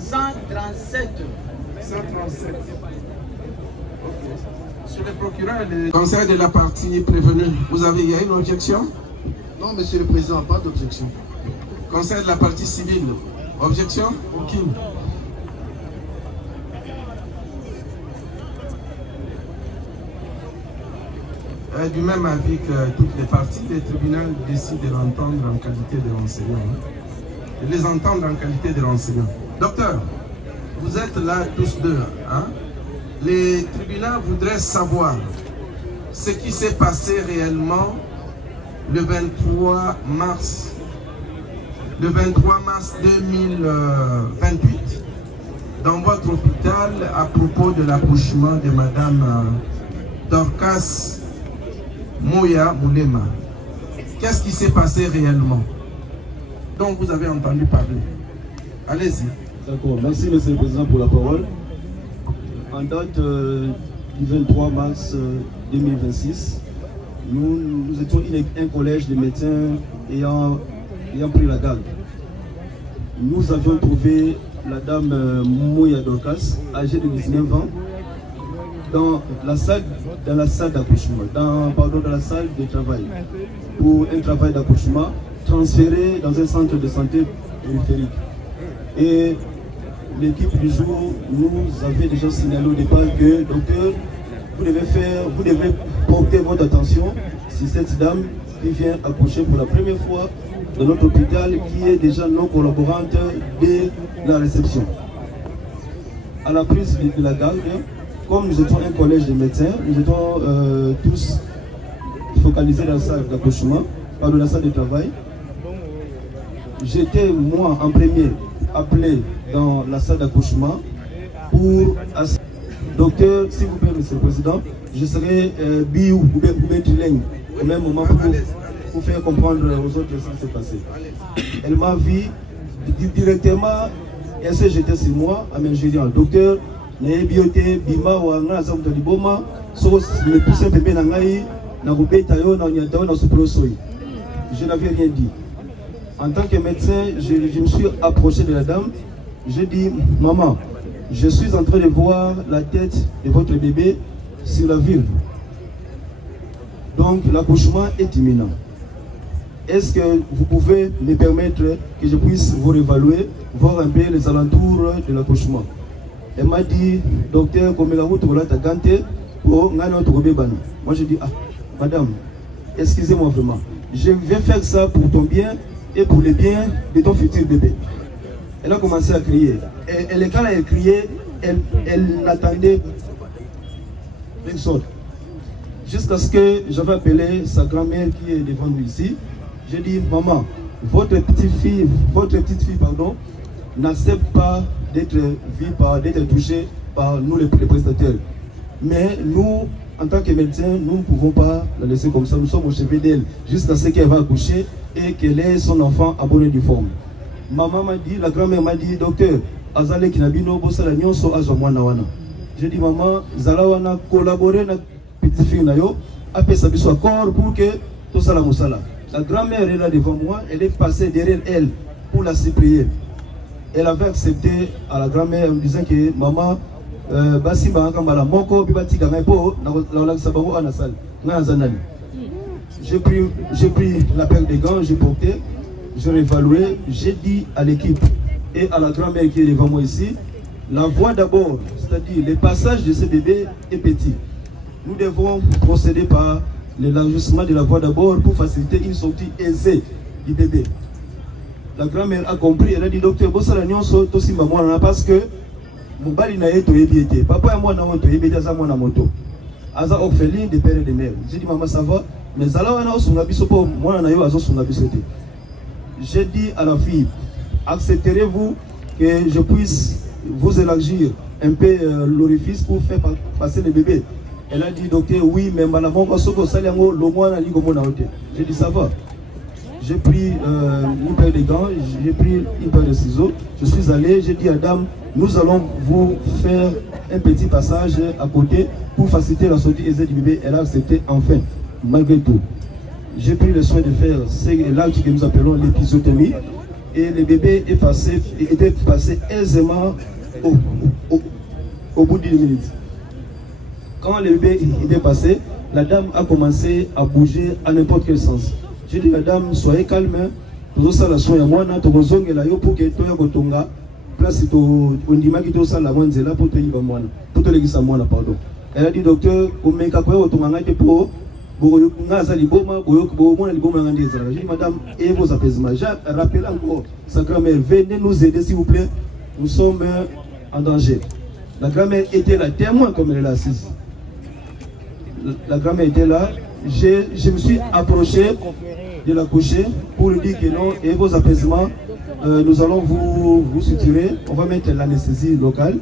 137. 137. Sur le procureur et le conseil de la partie prévenue, il y a une objection? Non, monsieur le président, pas d'objection. Conseil de la partie civile, objection? Aucune. Du même avis que toutes les parties, les tribunaux décident de l'entendre en qualité de renseignement. De les entendre en qualité de renseignement. Docteur, vous êtes là tous deux. Hein? Les tribunaux voudraient savoir ce qui s'est passé réellement le 23 mars 2028 dans votre hôpital à propos de l'accouchement de Madame Dorcas Moya Moulema. Qu'est-ce qui s'est passé réellement? Donc vous avez entendu parler. Allez-y. D'accord. Merci Monsieur le Président pour la parole. En date du 23 mars 2026, nous étions un collège de médecins ayant pris la garde. Nous avions trouvé la dame Moya Dorcas, âgée de 19 ans, dans la salle d'accouchement, dans la salle de travail, pour un travail d'accouchement transféré dans un centre de santé périphérique. Et l'équipe du jour nous avait déjà signalé au départ que, docteur, vous devez porter votre attention sur cette dame qui vient accoucher pour la première fois dans notre hôpital, qui est déjà non collaborante de la réception. À la prise de la garde, comme nous étions un collège de médecins, nous étions tous focalisés dans la salle d'accouchement, dans la salle de travail. J'étais, moi, en premier, appelé dans la salle d'accouchement pour... Docteur, s'il vous plaît, Monsieur le Président, je serai biou ou trilingue au même moment pour faire comprendre aux autres ce qui s'est passé. Elle m'a vu directement, elle s'est jetée sur moi, mais je dis, docteur, je n'avais rien dit. En tant que médecin, je me suis approché de la dame. J'ai dit, maman, je suis en train de voir la tête de votre bébé sur la vulve. Donc l'accouchement est imminent. Est-ce que vous pouvez me permettre que je puisse vous réévaluer, voir un peu les alentours de l'accouchement? Elle m'a dit, docteur, comme la route voilà ta gante pour notre bébé. Moi je dis, ah, madame, excusez-moi vraiment. Je vais faire ça pour ton bien et pour le bien de ton futur bébé. Elle a commencé à crier. Et quand elle criait, elle attendait une sorte. Jusqu'à ce que j'avais appelé sa grand-mère qui est devant nous ici. J'ai dit, maman, votre petite fille, n'accepte pas d'être touchée par nous les prestataires. Mais nous, en tant que médecins, nous ne pouvons pas la laisser comme ça. Nous sommes au chevet d'elle jusqu'à ce qu'elle va accoucher et qu'elle ait son enfant à bonne et due forme. Maman m'a dit, la grand-mère m'a dit, docteur, Azale Kinabino, Bossala Nyonso, Azamwana Wana. J'ai dit, maman, Zalawana collaborer avec la petite fille Nayo, après ça soit accord pour que tout ça la moussala. La grand-mère est là devant moi, elle est passée derrière elle pour la supplier. Elle avait accepté à la grand-mère en disant que maman, Basi Bahamala Moko, Bibati Gamepo, Sabago Anasal, Nazanani. J'ai pris la paire de gants, j'ai porté, j'ai réévalué, j'ai dit à l'équipe, et à la grand-mère qui est devant moi ici. La voie d'abord, c'est-à-dire le passage de ce bébé est petit. Nous devons procéder par l'élargissement de la voie d'abord pour faciliter une sortie aisée du bébé. La grand-mère a compris, elle a dit docteur, parce que mon bali n'a été ébiété. Papa et moi n'avons été ébiété à mon moto. Aza orpheline de père et de mère. J'ai dit maman ça va, mais j'ai dit à la fille, accepterez-vous que je puisse vous élargir un peu l'orifice pour faire passer le bébé? Elle a dit docteur oui, mais j'ai dit ça va. J'ai pris une paire de gants, j'ai pris une paire de ciseaux, je suis allé, j'ai dit à la dame, nous allons vous faire un petit passage à côté pour faciliter la sortie aisée du bébé. Elle a accepté enfin, malgré tout. J'ai pris le soin de faire l'acte que nous appelons l'épisiotomie et le bébé était passé aisément au bout d'1 minute. Quand le bébé était passé, la dame a commencé à bouger à n'importe quel sens. J'ai dit à la dame, soyez calme, pour ça la soin à moi, pour que tu place pardon. Elle a dit docteur, j'ai dit madame, et vos apaisements. J'ai rappelé encore sa grand-mère, venez nous aider s'il vous plaît, nous sommes en danger. La grand-mère était là, témoin comme elle est là assise. La grand-mère était là, je me suis approché de la coucher pour lui dire que non, et vos apaisements, nous allons vous suturer, on va mettre l'anesthésie locale.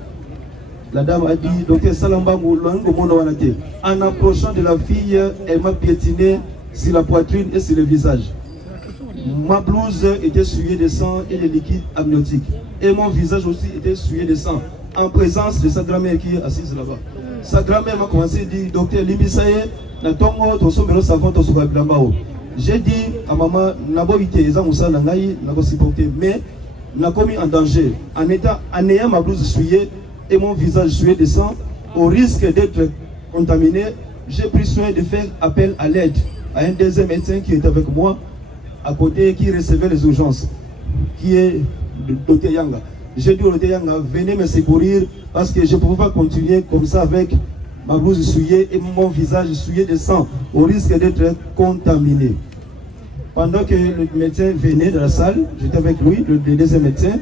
La dame a dit, docteur Salamba en approchant de la fille, elle m'a piétiné sur la poitrine et sur le visage. Ma blouse était souillée de sang et de liquide amniotique. Et mon visage aussi était souillé de sang, en présence de sa grand-mère qui est assise là-bas. Sa grand-mère m'a commencé à dire, docteur Libisaye, j'ai dit à maman, mais n'a commis en danger en ayant ma blouse souillée et mon visage souillé de sang, au risque d'être contaminé. J'ai pris soin de faire appel à l'aide à un deuxième médecin qui était avec moi à côté, qui recevait les urgences, qui est le docteur Yanga. J'ai dit au docteur Yanga, venez me secourir parce que je ne pouvais pas continuer comme ça avec ma blouse souillée et mon visage souillé de sang, au risque d'être contaminé. Pendant que le médecin venait de la salle, j'étais avec lui, le deuxième médecin.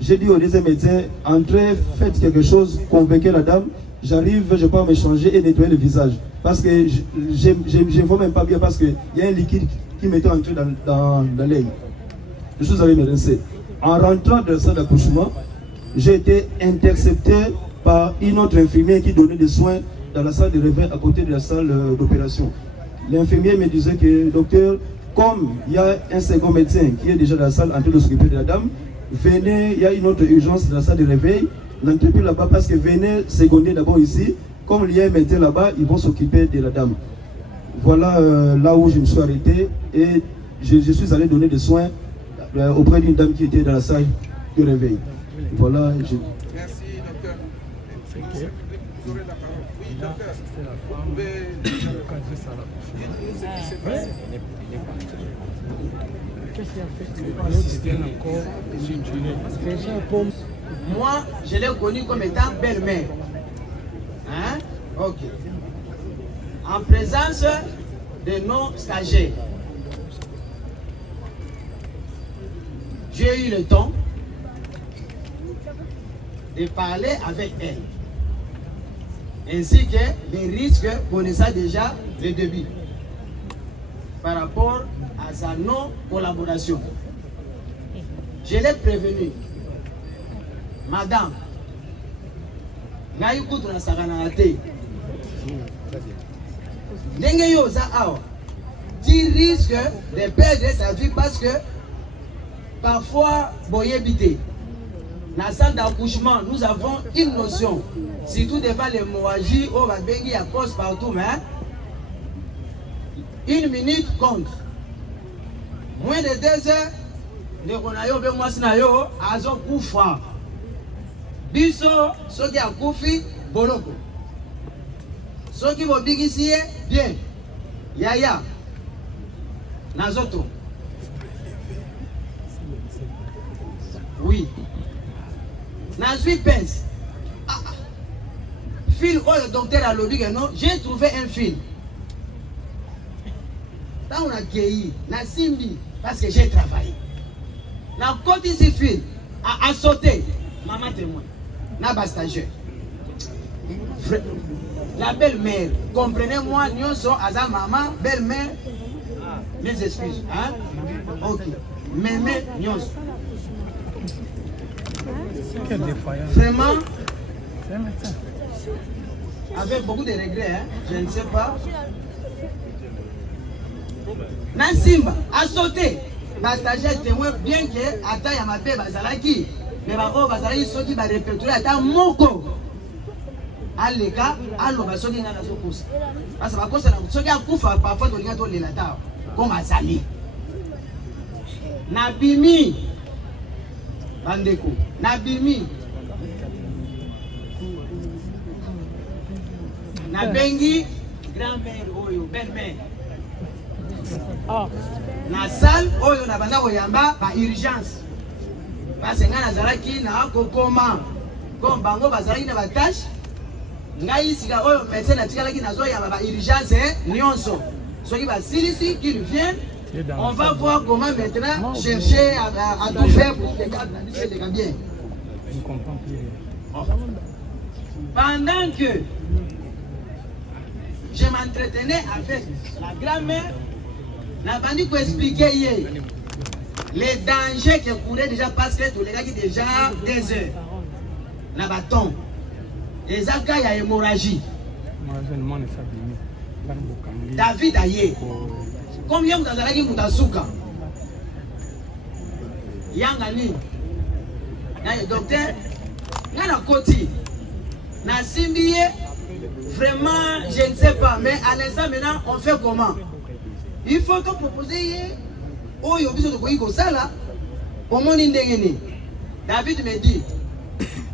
J'ai dit au deuxième médecin, entrez, faites quelque chose, convainquez la dame, j'arrive, je peux me changer et nettoyer le visage. Parce que je ne vois même pas bien, parce qu'il y a un liquide qui m'était entré dans l'œil. Je suis allé me rincer. En rentrant de la salle d'accouchement, j'ai été intercepté par une autre infirmière qui donnait des soins dans la salle de réveil à côté de la salle d'opération. L'infirmière me disait que, docteur, comme il y a un second médecin qui est déjà dans la salle en train de s'occuper de la dame, venez, il y a une autre urgence dans la salle de réveil, n'entrez plus là-bas parce que venez seconder d'abord ici, comme il y a un médecin là-bas, ils vont s'occuper de la dame. Voilà là où je me suis arrêté et je suis allé donner des soins auprès d'une dame qui était dans la salle de réveil. Voilà. Merci, docteur. Vous aurez la parole. Oui, docteur. Vous pouvez cadrer ça là. Dites-nous ce qui s'est passé. Qu'est-ce qui a fait que le moi, je l'ai connu comme étant belle-mère. Hein? Ok. En présence de nos stagiaires. J'ai eu le temps de parler avec elle. Ainsi que les risques connaissant déjà le début par rapport à sa non-collaboration. Je l'ai prévenu. Madame, Naïkout na Saganate. Tu risques de perdre ta vie parce que parfois, boyébité. Dans la salle d'accouchement, nous avons une notion, surtout devant l'hémorragie, on va bénir à cause partout, mais 1 minute compte. Moins de 2 heures, les Ronayo, Bemoisinayo, Azo Koufa. Biso, ceux qui ont Koufi, Boloko. Ceux qui vont ici, bien. Yaya. Nazoto. Oui. na suis pince. Fil où le docteur a dit que non, j'ai trouvé un fil. Quand on a accueilli, na simbi, parce que j'ai travaillé. Na côté ici fil, a sauté, maman témoin, na bas stagiaire. La belle-mère, comprenez-moi, nous sommes à sa maman, belle-mère, mes excuses, hein? Ok, mémé, nous. Vraiment, avec beaucoup de regrets, hein? Je ne sais pas. Nassimba a sauté. Ma stagiaire témoin bien que attends ya mabe bazalaki. Mais ba o bazalaki soki ba répertorier ata moko. Aleka alo ba soki ngana sokusa. Parce ba kosa na soki akufa parfois to linga to lela ta. Comme azali. Nabimi. Bandeko. Nabimi. Nabengi grand-mère oyo, belle-mère. Na salle oyo na banda koyamba ba urgence. Parce que ngana zalaki na kokoma. Comme bango bazalaki na ba tâche. Ngai sika oyo médecin na tikalaki na zo yamba ba urgence nyonso. Soki ba silisi qu'ils viennent, on va voir comment maintenant chercher à tout faire pour que les gars les bien. Je ne comprends plus rien. Pendant que je m'entretenais avec la grand-mère, n'a pas dit pour expliquer les dangers que couraient déjà parce que tous les gars qui déjà des heures. N'a pas ton. Les actes, il y a hémorragie. David Aye. Combien vous avez dit Moutasuka? Yangani. Le docteur, n'a la côté. N'a simbié. Vraiment, je ne sais pas, mais à l'instant maintenant, on fait comment? Il faut que proposer. Oh, il y a besoin de quoi ça là? Comment David me dit,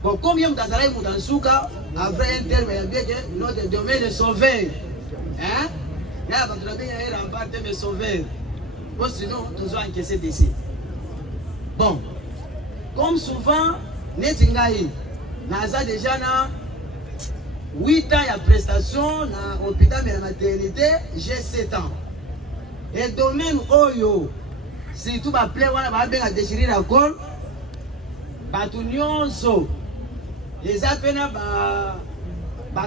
bon, combien de Zalaï Moutansouka, après un terme, il y a bien que notre domaine est sauvé. Hein? Il y a un rempart de sauver. Bon, sinon, nous allons encaisser d'ici. Bon, comme souvent, Netingaï, Naza déjà, 8 ans il y a prestation dans l'hôpital de la maternité, j'ai 7 ans. Et domaine Oyo, si tout va plaire, on va bien déchirer la colle. Batunions, les appels à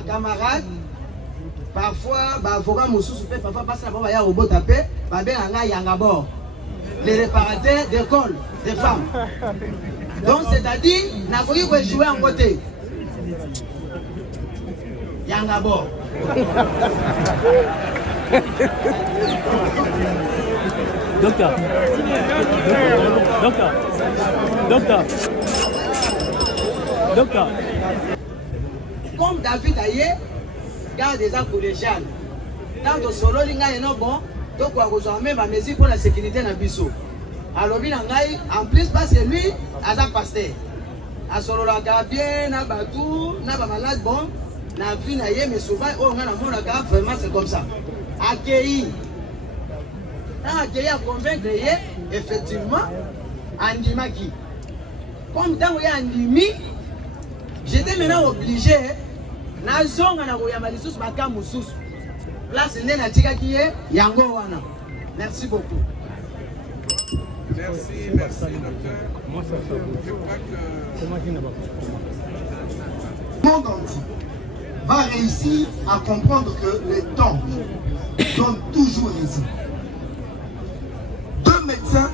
camarades, parfois, avocat Moussou, parfois passer la bombe à robot tapé, bien à Yangabor. Les réparateurs d'école, des femmes. Donc, c'est-à-dire, n'a pas eu jouer en côté. Yangabor. Docteur. Comme David Aye, garde des arts collégiales. Dans le solo, il y a un bon, donc on a même une mesure pour la sécurité dans Bissau. Alors, en plus, parce que lui, a un pasteur. À solo, la bien, na batou, na ba malade, bon, na vie, mais souvent, on a un vraiment, c'est comme ça. Accueilli. Accueilli à convaincre, effectivement, Andimaki. Comme dans le Andimi, j'étais maintenant obligé, na zonga na koyamba lisusu makamu susu. Place nde na tika ki ye yango wana. Merci beaucoup. Merci, docteur. Je crois que le monde entier va réussir à comprendre que les temps donnent toujours raison. 2 médecins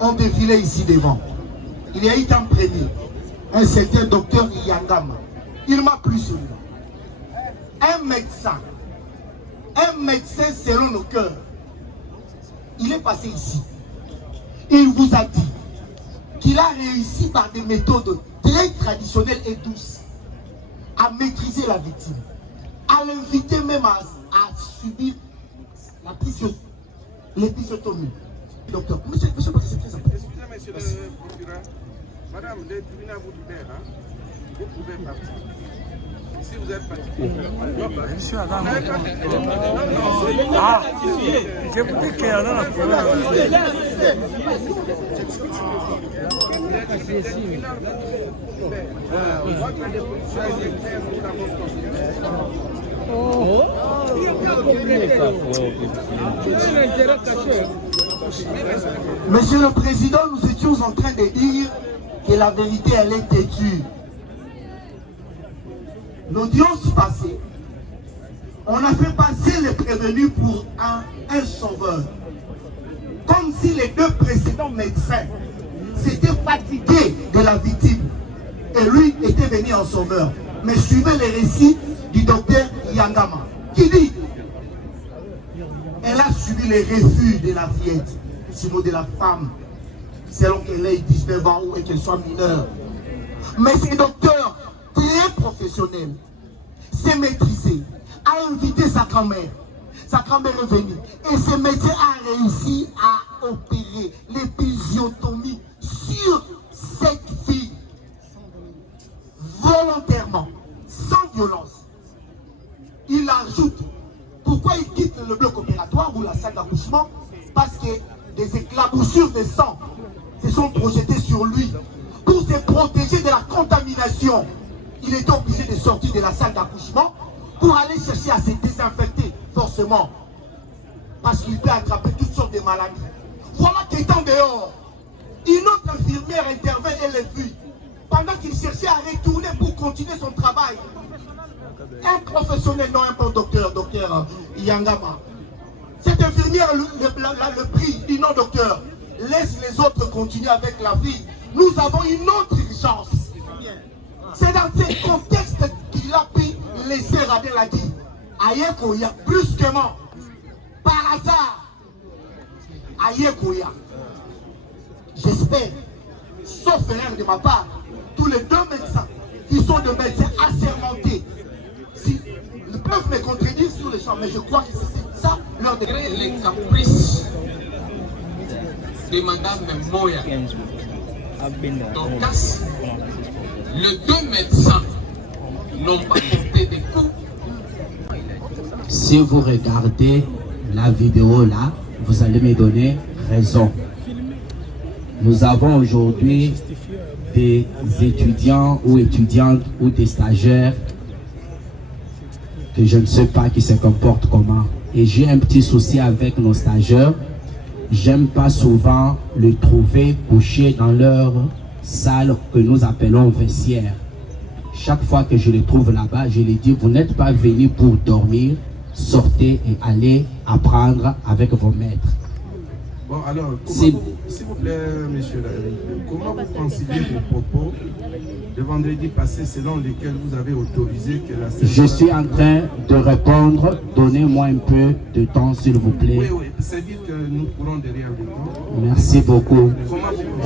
ont défilé ici devant. Il y a eu un premier, un certain docteur Yangama. Il m'a plu celui-là. Un médecin selon nos cœurs. Il est passé ici. Il vous a dit qu'il a réussi par des méthodes très traditionnelles et douces à maîtriser la victime, à l'inviter même à subir l'épisiotomie. Docteur, monsieur, c'est très important. Excusez, monsieur le procureur. Madame, les tribunaux vous libèrent. Vous pouvez partir. Si vous êtes fatigué, Monsieur Adam. Ah, je vous dis qu'il y en a la Monsieur le Président, nous étions en train de dire que la vérité, elle est têtue. L'audience passée, on a fait passer les prévenus pour un sauveur. Comme si les deux précédents médecins s'étaient fatigués de la victime. Et lui était venu en sauveur. Mais suivez les récits du docteur Yangama, qui dit elle a subi les refus de la fillette, sinon de la femme, selon qu'elle ait 19 ans ou qu'elle soit mineure. Mais ce docteur, très professionnel, s'est maîtrisé, a invité sa grand-mère. Sa grand-mère est venue. Et ce médecin a réussi à opérer l'épisiotomie sur cette fille. Volontairement, sans violence. Il ajoute, pourquoi il quitte le bloc opératoire ou la salle d'accouchement? Parce que des éclaboussures de sang se sont projetées sur lui. Pour se protéger de la contamination, il était obligé de sortir de la salle d'accouchement pour aller chercher à se désinfecter forcément. Parce qu'il peut attraper toutes sortes de maladies. Voilà qu'étant dehors, une autre infirmière intervient et les vit. Pendant qu'il cherchait à retourner pour continuer son travail. Un professionnel, non un bon docteur, docteur Yangama. Cette infirmière le prie, dit non docteur, laisse les autres continuer avec la vie. Nous avons une autre urgence. C'est dans ce contexte qu'il a pu laisser Radel a dit. Ayekoya, brusquement, par hasard, Ayekoya. J'espère, sauf erreur de ma part, tous les deux médecins qui sont des médecins assermentés, ils peuvent me contredire sur le champ, mais je crois que c'est ça leur degré. Les caprices de Madame Moya Dorcas, les deux médecins n'ont pas porté des coups. Si vous regardez la vidéo là, vous allez me donner raison. Nous avons aujourd'hui des étudiants ou étudiantes ou des stagiaires que je ne sais pas qui se comportent comment. Et j'ai un petit souci avec nos stagiaires. J'aime pas souvent les trouver couchés dans leur salle que nous appelons vestiaire. Chaque fois que je les trouve là-bas, je les dis, vous n'êtes pas venus pour dormir, sortez et allez apprendre avec vos maîtres. Bon, alors, s'il vous plaît, monsieur, comment vous considérez vos propos de vendredi passé selon lesquels vous avez autorisé que la... Je suis en train de répondre. Donnez-moi un peu de temps, s'il vous plaît. Oui, oui, c'est dire que nous pourrons derrière le temps. Merci beaucoup.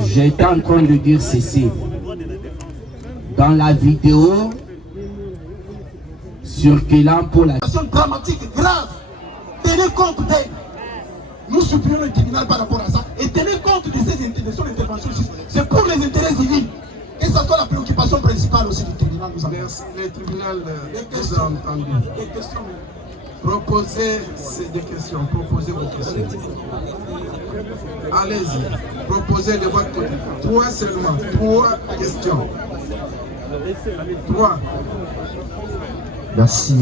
J'étais en train de dire ceci. Dans la vidéo circulant pour la... Situation dramatique, grave. Tenez compte d'elle. Nous supplions le tribunal par rapport à ça et tenez compte de ces interventions. C'est pour les intérêts civils. Et ça soit la préoccupation principale aussi du tribunal. Merci. Le tribunal vous a entendu. Des questions. Proposez des questions. Proposez vos questions. Allez-y. Proposez de votre côté. 3 seulement. 3 questions. 3. Merci,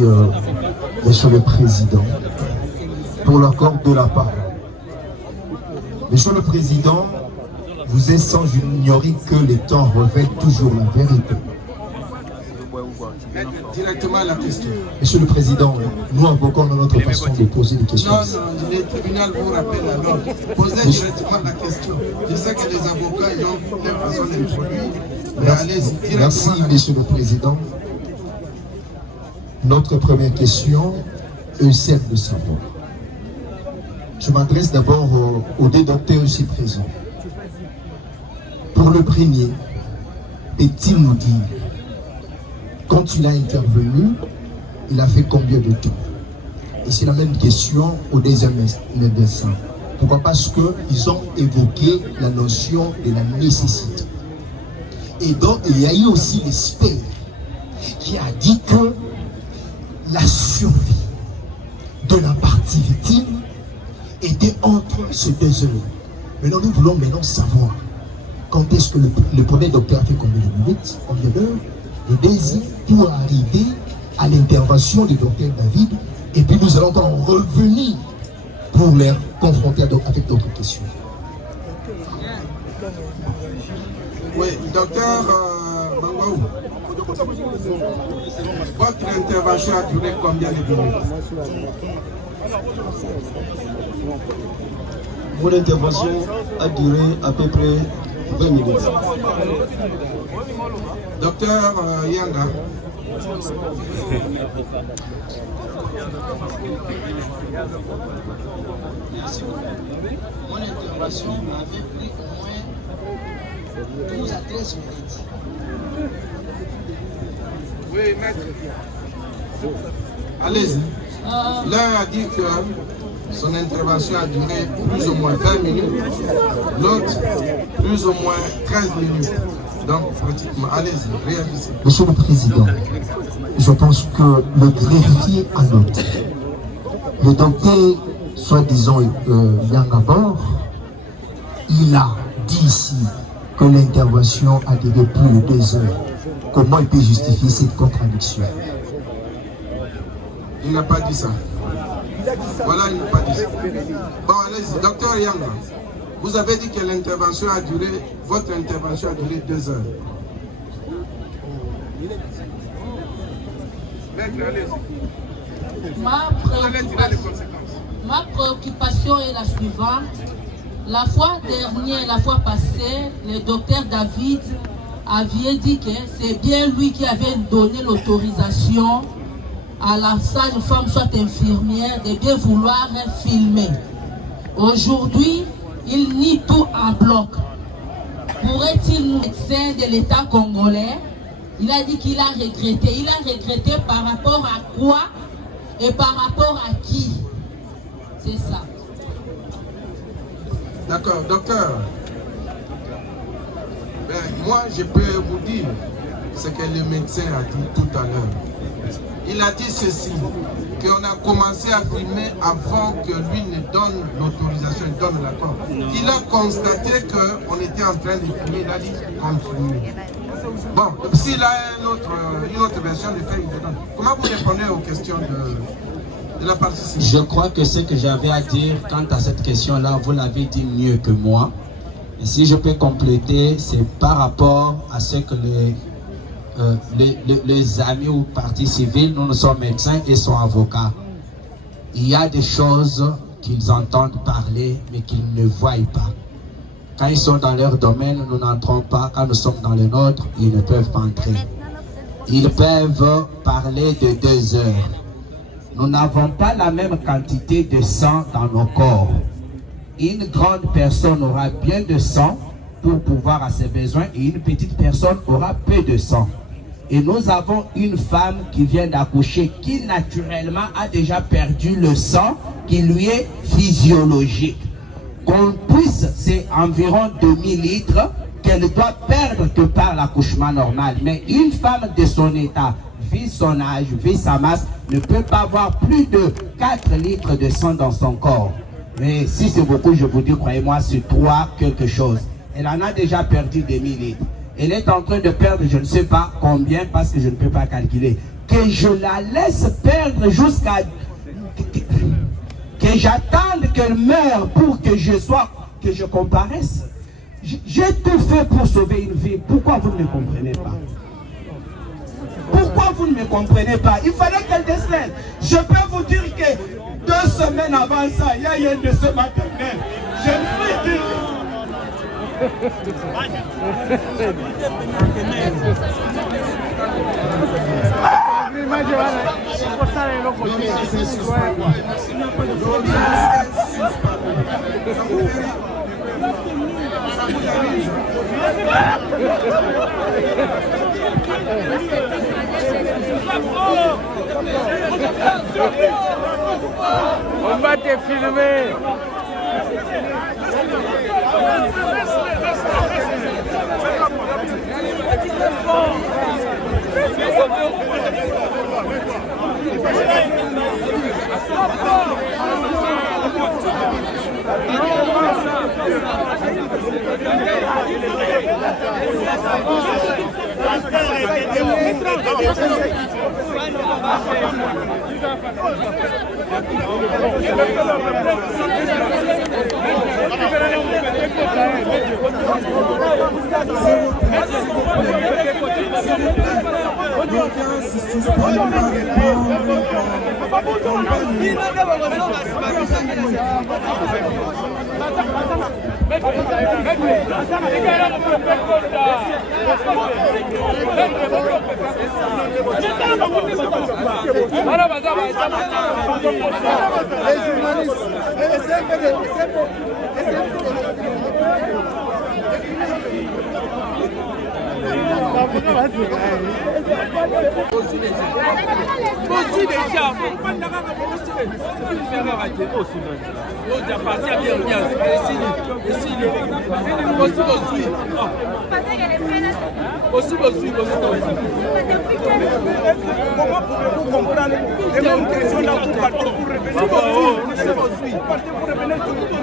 Monsieur le Président, pour l'accord de la parole. Monsieur le Président, vous êtes sans ignorer que les temps révèlent toujours la vérité. Directement à la question. Monsieur le Président, nous invoquons notre façon de poser des questions. Non, non, le tribunal vous rappelle alors. Posez directement la question. Je sais que les avocats ils ont une façon d'introduire. Mais allez-y directement. Merci, Monsieur le Président. Notre première question est celle de savoir. Je m'adresse d'abord aux deux docteurs ici présents. Pour le premier, peut-il nous dire, quand il a intervenu, il a fait combien de temps? Et c'est la même question au deuxième médecin. Pourquoi? Parce qu'ils ont évoqué la notion de la nécessité. Et donc, il y a eu aussi l'expert qui a dit que la survie de la partie victime était entre ces 2 heures. Maintenant, nous voulons savoir quand est-ce que le premier docteur a fait combien de minutes, combien d'heures, le deuxième pour arriver à l'intervention du docteur David, et puis nous allons en revenir pour les confronter avec d'autres questions. Oui, docteur Bangaou, votre intervention a duré combien de minutes? Mon intervention a duré à peu près 20 minutes. Docteur Yanga. Merci beaucoup. Mon intervention avait pris au moins 12 à 13 minutes. Oui, maître. Allez-y. L'un a dit que son intervention a duré plus ou moins 20 minutes, l'autre plus ou moins 13 minutes. Donc, pratiquement, allez-y, réagissez. Monsieur le Président, je pense que le greffier a noté. Le docteur, soi-disant Yangabor, il a dit ici que l'intervention a duré plus de 2 heures. Comment il peut justifier cette contradiction? Il n'a pas dit ça. Voilà, il n'a pas dit ça. Bon, allez-y, docteur Yanga, vous avez dit que l'intervention a duré, votre intervention a duré 2 heures. Ma préoccupation est la suivante. La fois dernière, la fois passée, le docteur David avait dit que c'est bien lui qui avait donné l'autorisation à la sage-femme, soit infirmière, de bien vouloir filmer. Aujourd'hui, il nie tout en bloc. Pourrait-il nous médecin de l'État congolais? Il a dit qu'il a regretté. Il a regretté par rapport à quoi et par rapport à qui? C'est ça. D'accord, docteur. Ben, moi, je peux vous dire ce que le médecin a dit tout à l'heure. Il a dit ceci, qu'on a commencé à filmer avant que lui ne donne l'autorisation, il donne l'accord. Il a constaté qu'on était en train de filmer, il a dit continuer. Bon, s'il a une autre version de fait, il le donne. Comment vous répondez aux questions de la partie civile? Je crois que ce que j'avais à dire quant à cette question-là, vous l'avez dit mieux que moi. Et si je peux compléter, c'est par rapport à ce que les amis ou partis civils, nous sommes médecins et sont avocats. Il y a des choses qu'ils entendent parler, mais qu'ils ne voient pas. Quand ils sont dans leur domaine, nous n'entrons pas. Quand nous sommes dans le nôtre, ils ne peuvent pas entrer. Ils peuvent parler de 2 heures. Nous n'avons pas la même quantité de sang dans nos corps. Une grande personne aura bien de sang pour pouvoir à ses besoins et une petite personne aura peu de sang. Et nous avons une femme qui vient d'accoucher qui naturellement a déjà perdu le sang qui lui est physiologique. Qu'on puisse, c'est environ 2000 litres qu'elle doit perdre que par l'accouchement normal. Mais une femme de son état, vu son âge, vu sa masse, ne peut pas avoir plus de 4 litres de sang dans son corps. Mais si c'est beaucoup, je vous dis, croyez-moi, c'est 3 quelque chose. Elle en a déjà perdu des 1000 litres. Elle est en train de perdre, je ne sais pas combien, parce que je ne peux pas calculer. Que je la laisse perdre jusqu'à... Que j'attende qu'elle meure pour que je comparaisse. J'ai tout fait pour sauver une vie. Pourquoi vous ne me comprenez pas? Pourquoi vous ne me comprenez pas? Il fallait qu'elle décède. Je peux vous dire que 2 semaines avant ça, il y a eu un décès maternel. Je me suis dit... On va te filmer. Comment pouvez-vous comprendre les mêmes questions là pour partir pour revenir pour revenir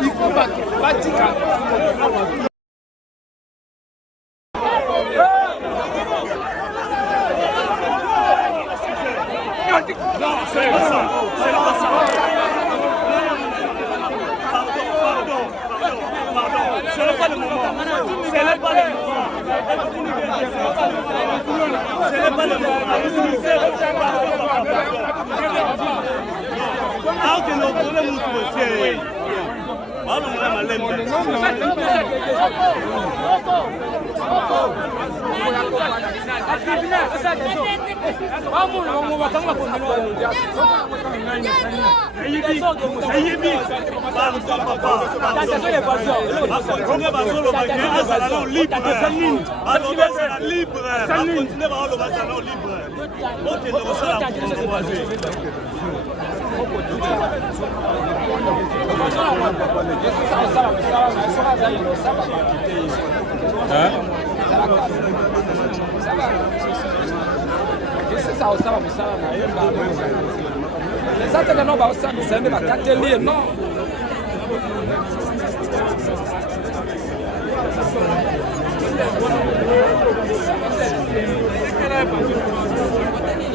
il faut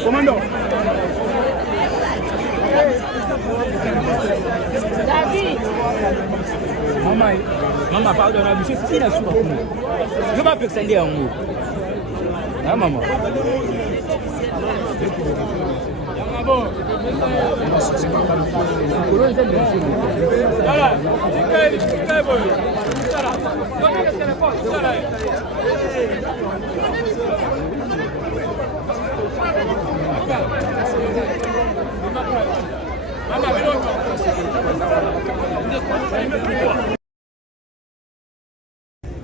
Commandant. David. Maman, pardon, monsieur, c'est la soupe. Je vais pas percer en haut. Ah, maman.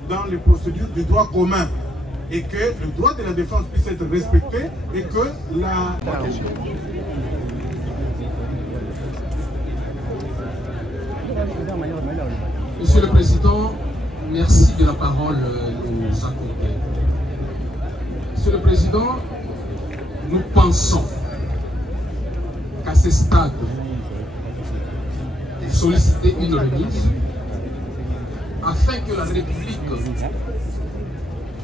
Dans les procédures du droit commun et que le droit de la défense puisse être respecté et que la... Monsieur le Président, merci de la parole nous accorder. Monsieur le Président, nous pensons qu'à ce stade, il faut solliciter une remise afin que la République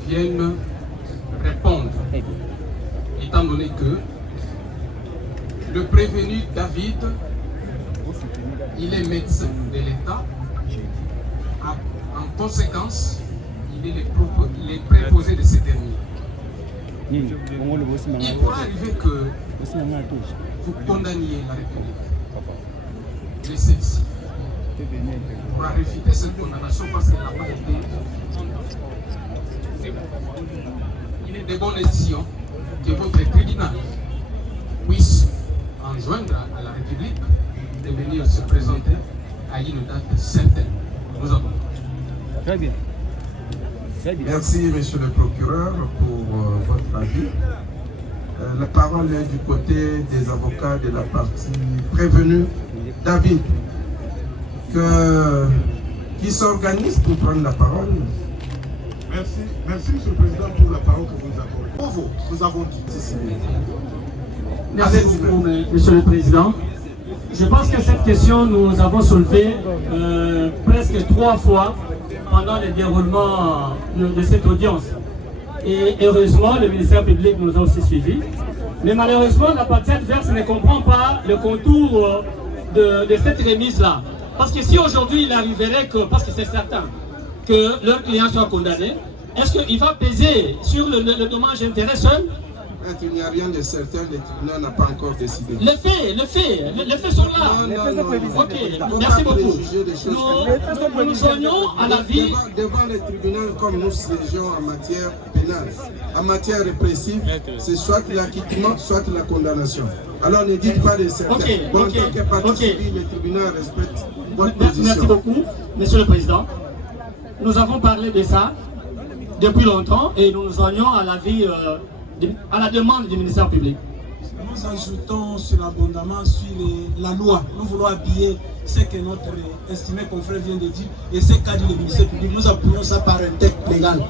vienne répondre, étant donné que le prévenu David, il est médecin de l'État. En conséquence, il est les préposés de ces derniers. Il pourra arriver que vous condamniez la République, mais celle-ci pourra réfuter cette condamnation parce qu'elle n'a pas été. Il est de bonne décision que votre tribunal puisse enjoindre à la République de venir se présenter à une date certaine. Nous avons. Très bien. Merci, monsieur le procureur, pour votre avis. La parole est du côté des avocats de la partie prévenue. David, qui s'organise pour prendre la parole. Merci, monsieur le Président, pour la parole que vous nous accordez. Pour vous, nous avons dit. Merci beaucoup, monsieur le Président. Je pense que cette question, nous avons soulevé presque 3 fois pendant le déroulement de cette audience. Et heureusement, le ministère public nous a aussi suivis. Mais malheureusement, la partie adverse ne comprend pas le contour de cette remise-là. Parce que si aujourd'hui il arriverait que, parce que c'est certain, que leur client soit condamné, est-ce qu'il va peser sur le dommage intérêt seul? Il n'y a rien de certain, le tribunal n'a pas encore décidé. Les faits sont là. Ok, merci beaucoup. Nous nous joignons à la vie. Devant le tribunal, comme nous siégeons en matière pénale, en matière répressive, c'est soit l'acquittement, soit la condamnation. Alors ne dites pas de certain. Bon, quelque partie civile, le tribunal respecte votre position. Merci beaucoup, Monsieur le Président. Nous avons parlé de ça depuis longtemps et nous nous joignons à la vie. À la demande du ministère public. Nous ajoutons abondamment sur la loi. Nous voulons habiller ce que notre estimé confrère vient de dire et ce qu'a dit le ministère public. Nous appuyons ça par un texte légal.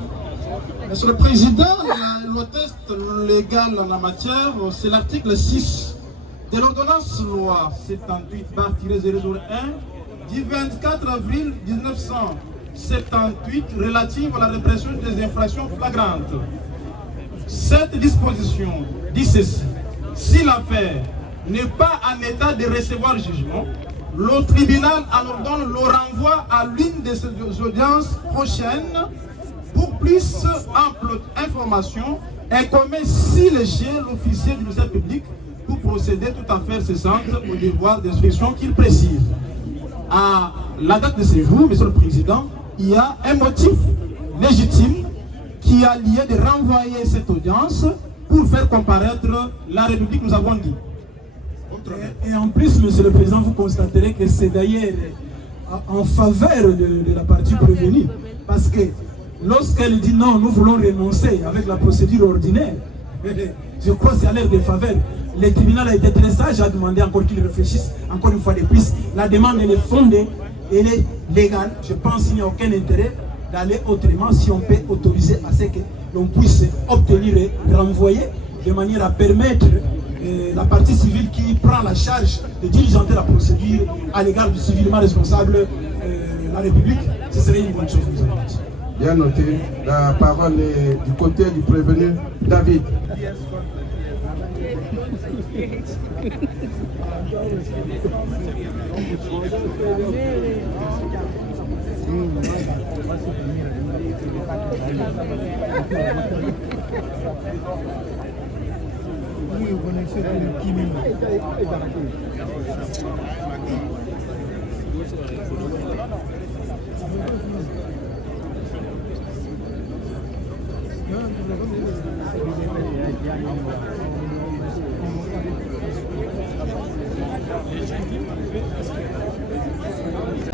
Monsieur le Président, le texte légal en la matière, c'est l'article 6 de l'ordonnance loi 78/001 du 24 avril 1978 relative à la répression des infractions flagrantes. Cette disposition dit ceci: si l'affaire n'est pas en état de recevoir jugement, le tribunal en ordonne le renvoi à l'une de ses audiences prochaines pour plus ample information et commet si léger l'officier du ministère public pour procéder toute affaire cessante au devoir d'instruction qu'il précise. À la date de ce jour, Monsieur le Président, il y a un motif légitime qui a lieu de renvoyer cette audience pour faire comparaître la République, nous avons dit. Et en plus, Monsieur le Président, vous constaterez que c'est d'ailleurs en faveur de la partie prévenue. Parce que lorsqu'elle dit non, nous voulons renoncer avec la procédure ordinaire, je crois que c'est à l'air de faveur. Le tribunal a été très sage, a demandé encore qu'il réfléchisse, encore une fois de plus. La demande, elle est fondée, elle est légale. Je pense qu'il n'y a aucun intérêt d'aller autrement si on peut autoriser à ce que l'on puisse obtenir et renvoyer de manière à permettre la partie civile qui prend la charge de diligenter la procédure à l'égard du civilement responsable, la République. Ce serait une bonne chose. Bien noté. La parole est du côté du prévenu David.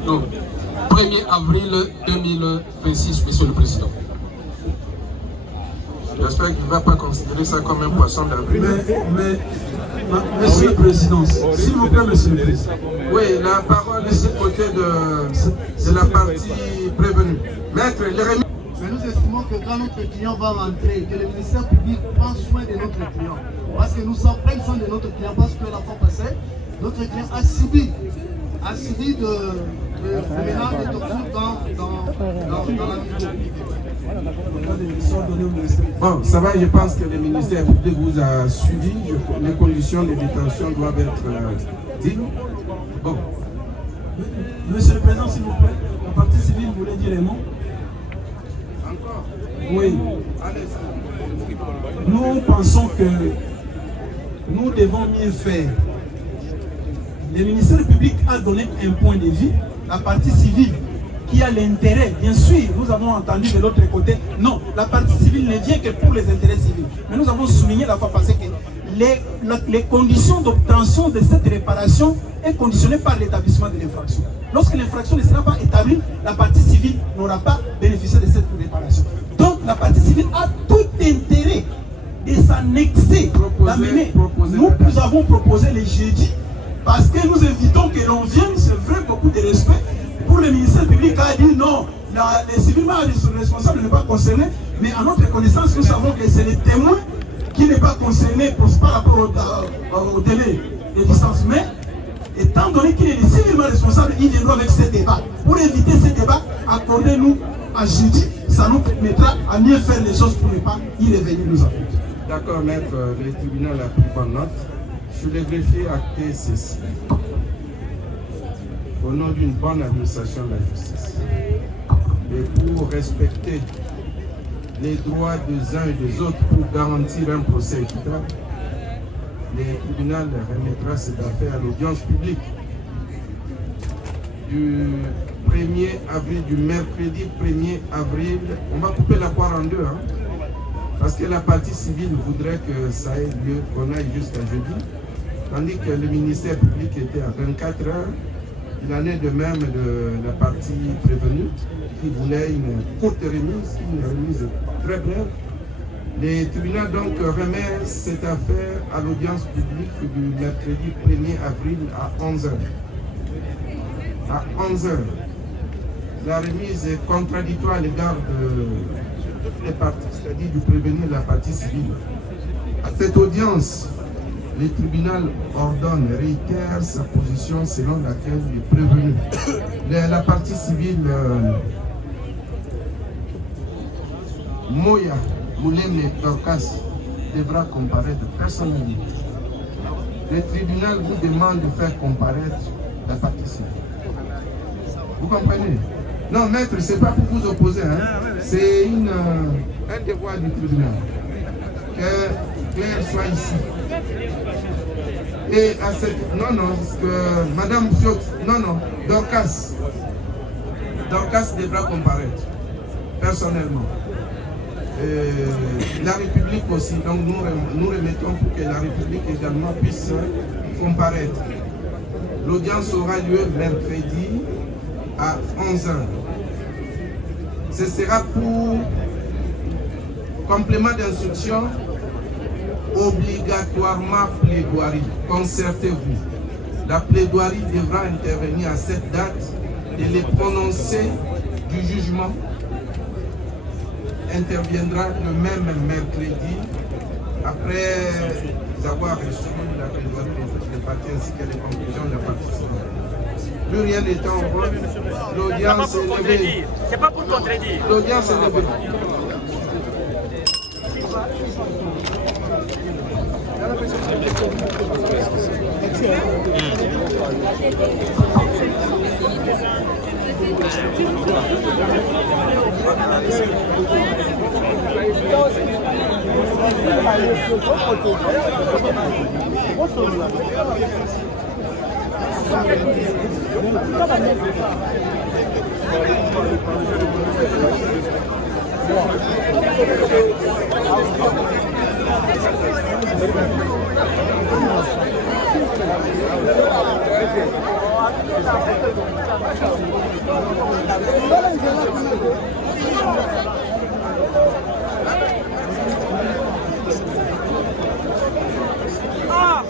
Donc, 1er avril 2026, Monsieur le Président. J'espère qu'il ne va pas considérer ça comme un poisson d'avril. Mais Monsieur le Président, s'il vous plaît, Monsieur le Président. Oui, la parole est du côté de la partie prévenue. Maître Jérémy. Mais nous estimons que quand notre client va rentrer, que le ministère public prend soin de notre client. Parce que nous sommes prenons soin de notre client, parce que la fois passée, notre client a subi de menaces de torture dans la vie. Bon, ça va, je pense que le ministère public vous a suivi. Les conditions de détention doivent être dignes. Bon. Monsieur le Président, s'il vous plaît, la partie civile voulait dire les mots. Encore? Oui. Nous pensons que nous devons mieux faire. Le ministère public a donné un point de vue. La partie civile qui a l'intérêt, bien sûr, nous avons entendu de l'autre côté, non, la partie civile ne vient que pour les intérêts civils. Mais nous avons souligné la fois passée que les conditions d'obtention de cette réparation est conditionnée par l'établissement de l'infraction. Lorsque l'infraction ne sera pas établie, la partie civile n'aura pas bénéficié de cette réparation. Donc la partie civile a tout intérêt de s'annexer, d'amener. Nous avons proposé le jeudi parce que nous évitons que l'on vienne, c'est vrai, beaucoup de respect. Pour le ministère public a dit non, les civilement responsables ne sont pas concernés, mais à notre connaissance, nous savons que c'est le témoin qui n'est pas concerné par rapport au délai de distance. Mais étant donné qu'il est civilement responsable, il viendra avec ce débat. Pour éviter ce débat, accordez-nous à jeudi ça nous permettra à mieux faire les choses pour ne pas y revenir nous en. D'accord, maître, le tribunal a pris bonne note. Je les greffier acté ceci. Au nom d'une bonne administration de la justice, et pour respecter les droits des uns et des autres pour garantir un procès équitable, le tribunal remettra cette affaire à l'audience publique du 1er avril, du mercredi 1er avril. On va couper la poire en deux, hein, parce que la partie civile voudrait que ça ait lieu, qu'on aille jusqu'à jeudi, tandis que le ministère public était à 24 heures. Il en est de même de la partie prévenue qui voulait une courte remise, une remise très brève. Le tribunal donc remet cette affaire à l'audience publique du mercredi 1er avril à 11h. À 11h. La remise est contradictoire à l'égard de toutes les parties, c'est-à-dire du prévenu et de la partie civile. À cette audience, le tribunal ordonne, réitère sa position selon laquelle le prévenu, la partie civile, Moya Mouleme Dorcas, devra comparaître personnellement. Le tribunal vous demande de faire comparaître la partie civile. Vous comprenez? Non, maître, c'est pas pour vous opposer, hein. C'est un devoir du tribunal. Que Claire soit ici. Et à cette... Non, non, que Madame Fiot, non, Dorcas devra comparaître, personnellement. La République aussi, donc nous remettons pour que la République également puisse comparaître. L'audience aura lieu mercredi à 11h. Ce sera pour complément d'instruction, obligatoirement plaidoirie. Concertez-vous. La plaidoirie devra intervenir à cette date et les prononcés du jugement interviendra le même mercredi après avoir reçu la plaidoirie des parties ainsi que les conclusions de la partie. Plus rien n'étant en voie, l'audience est levée. C'est pas pour contredire. L'audience est levée. Ah,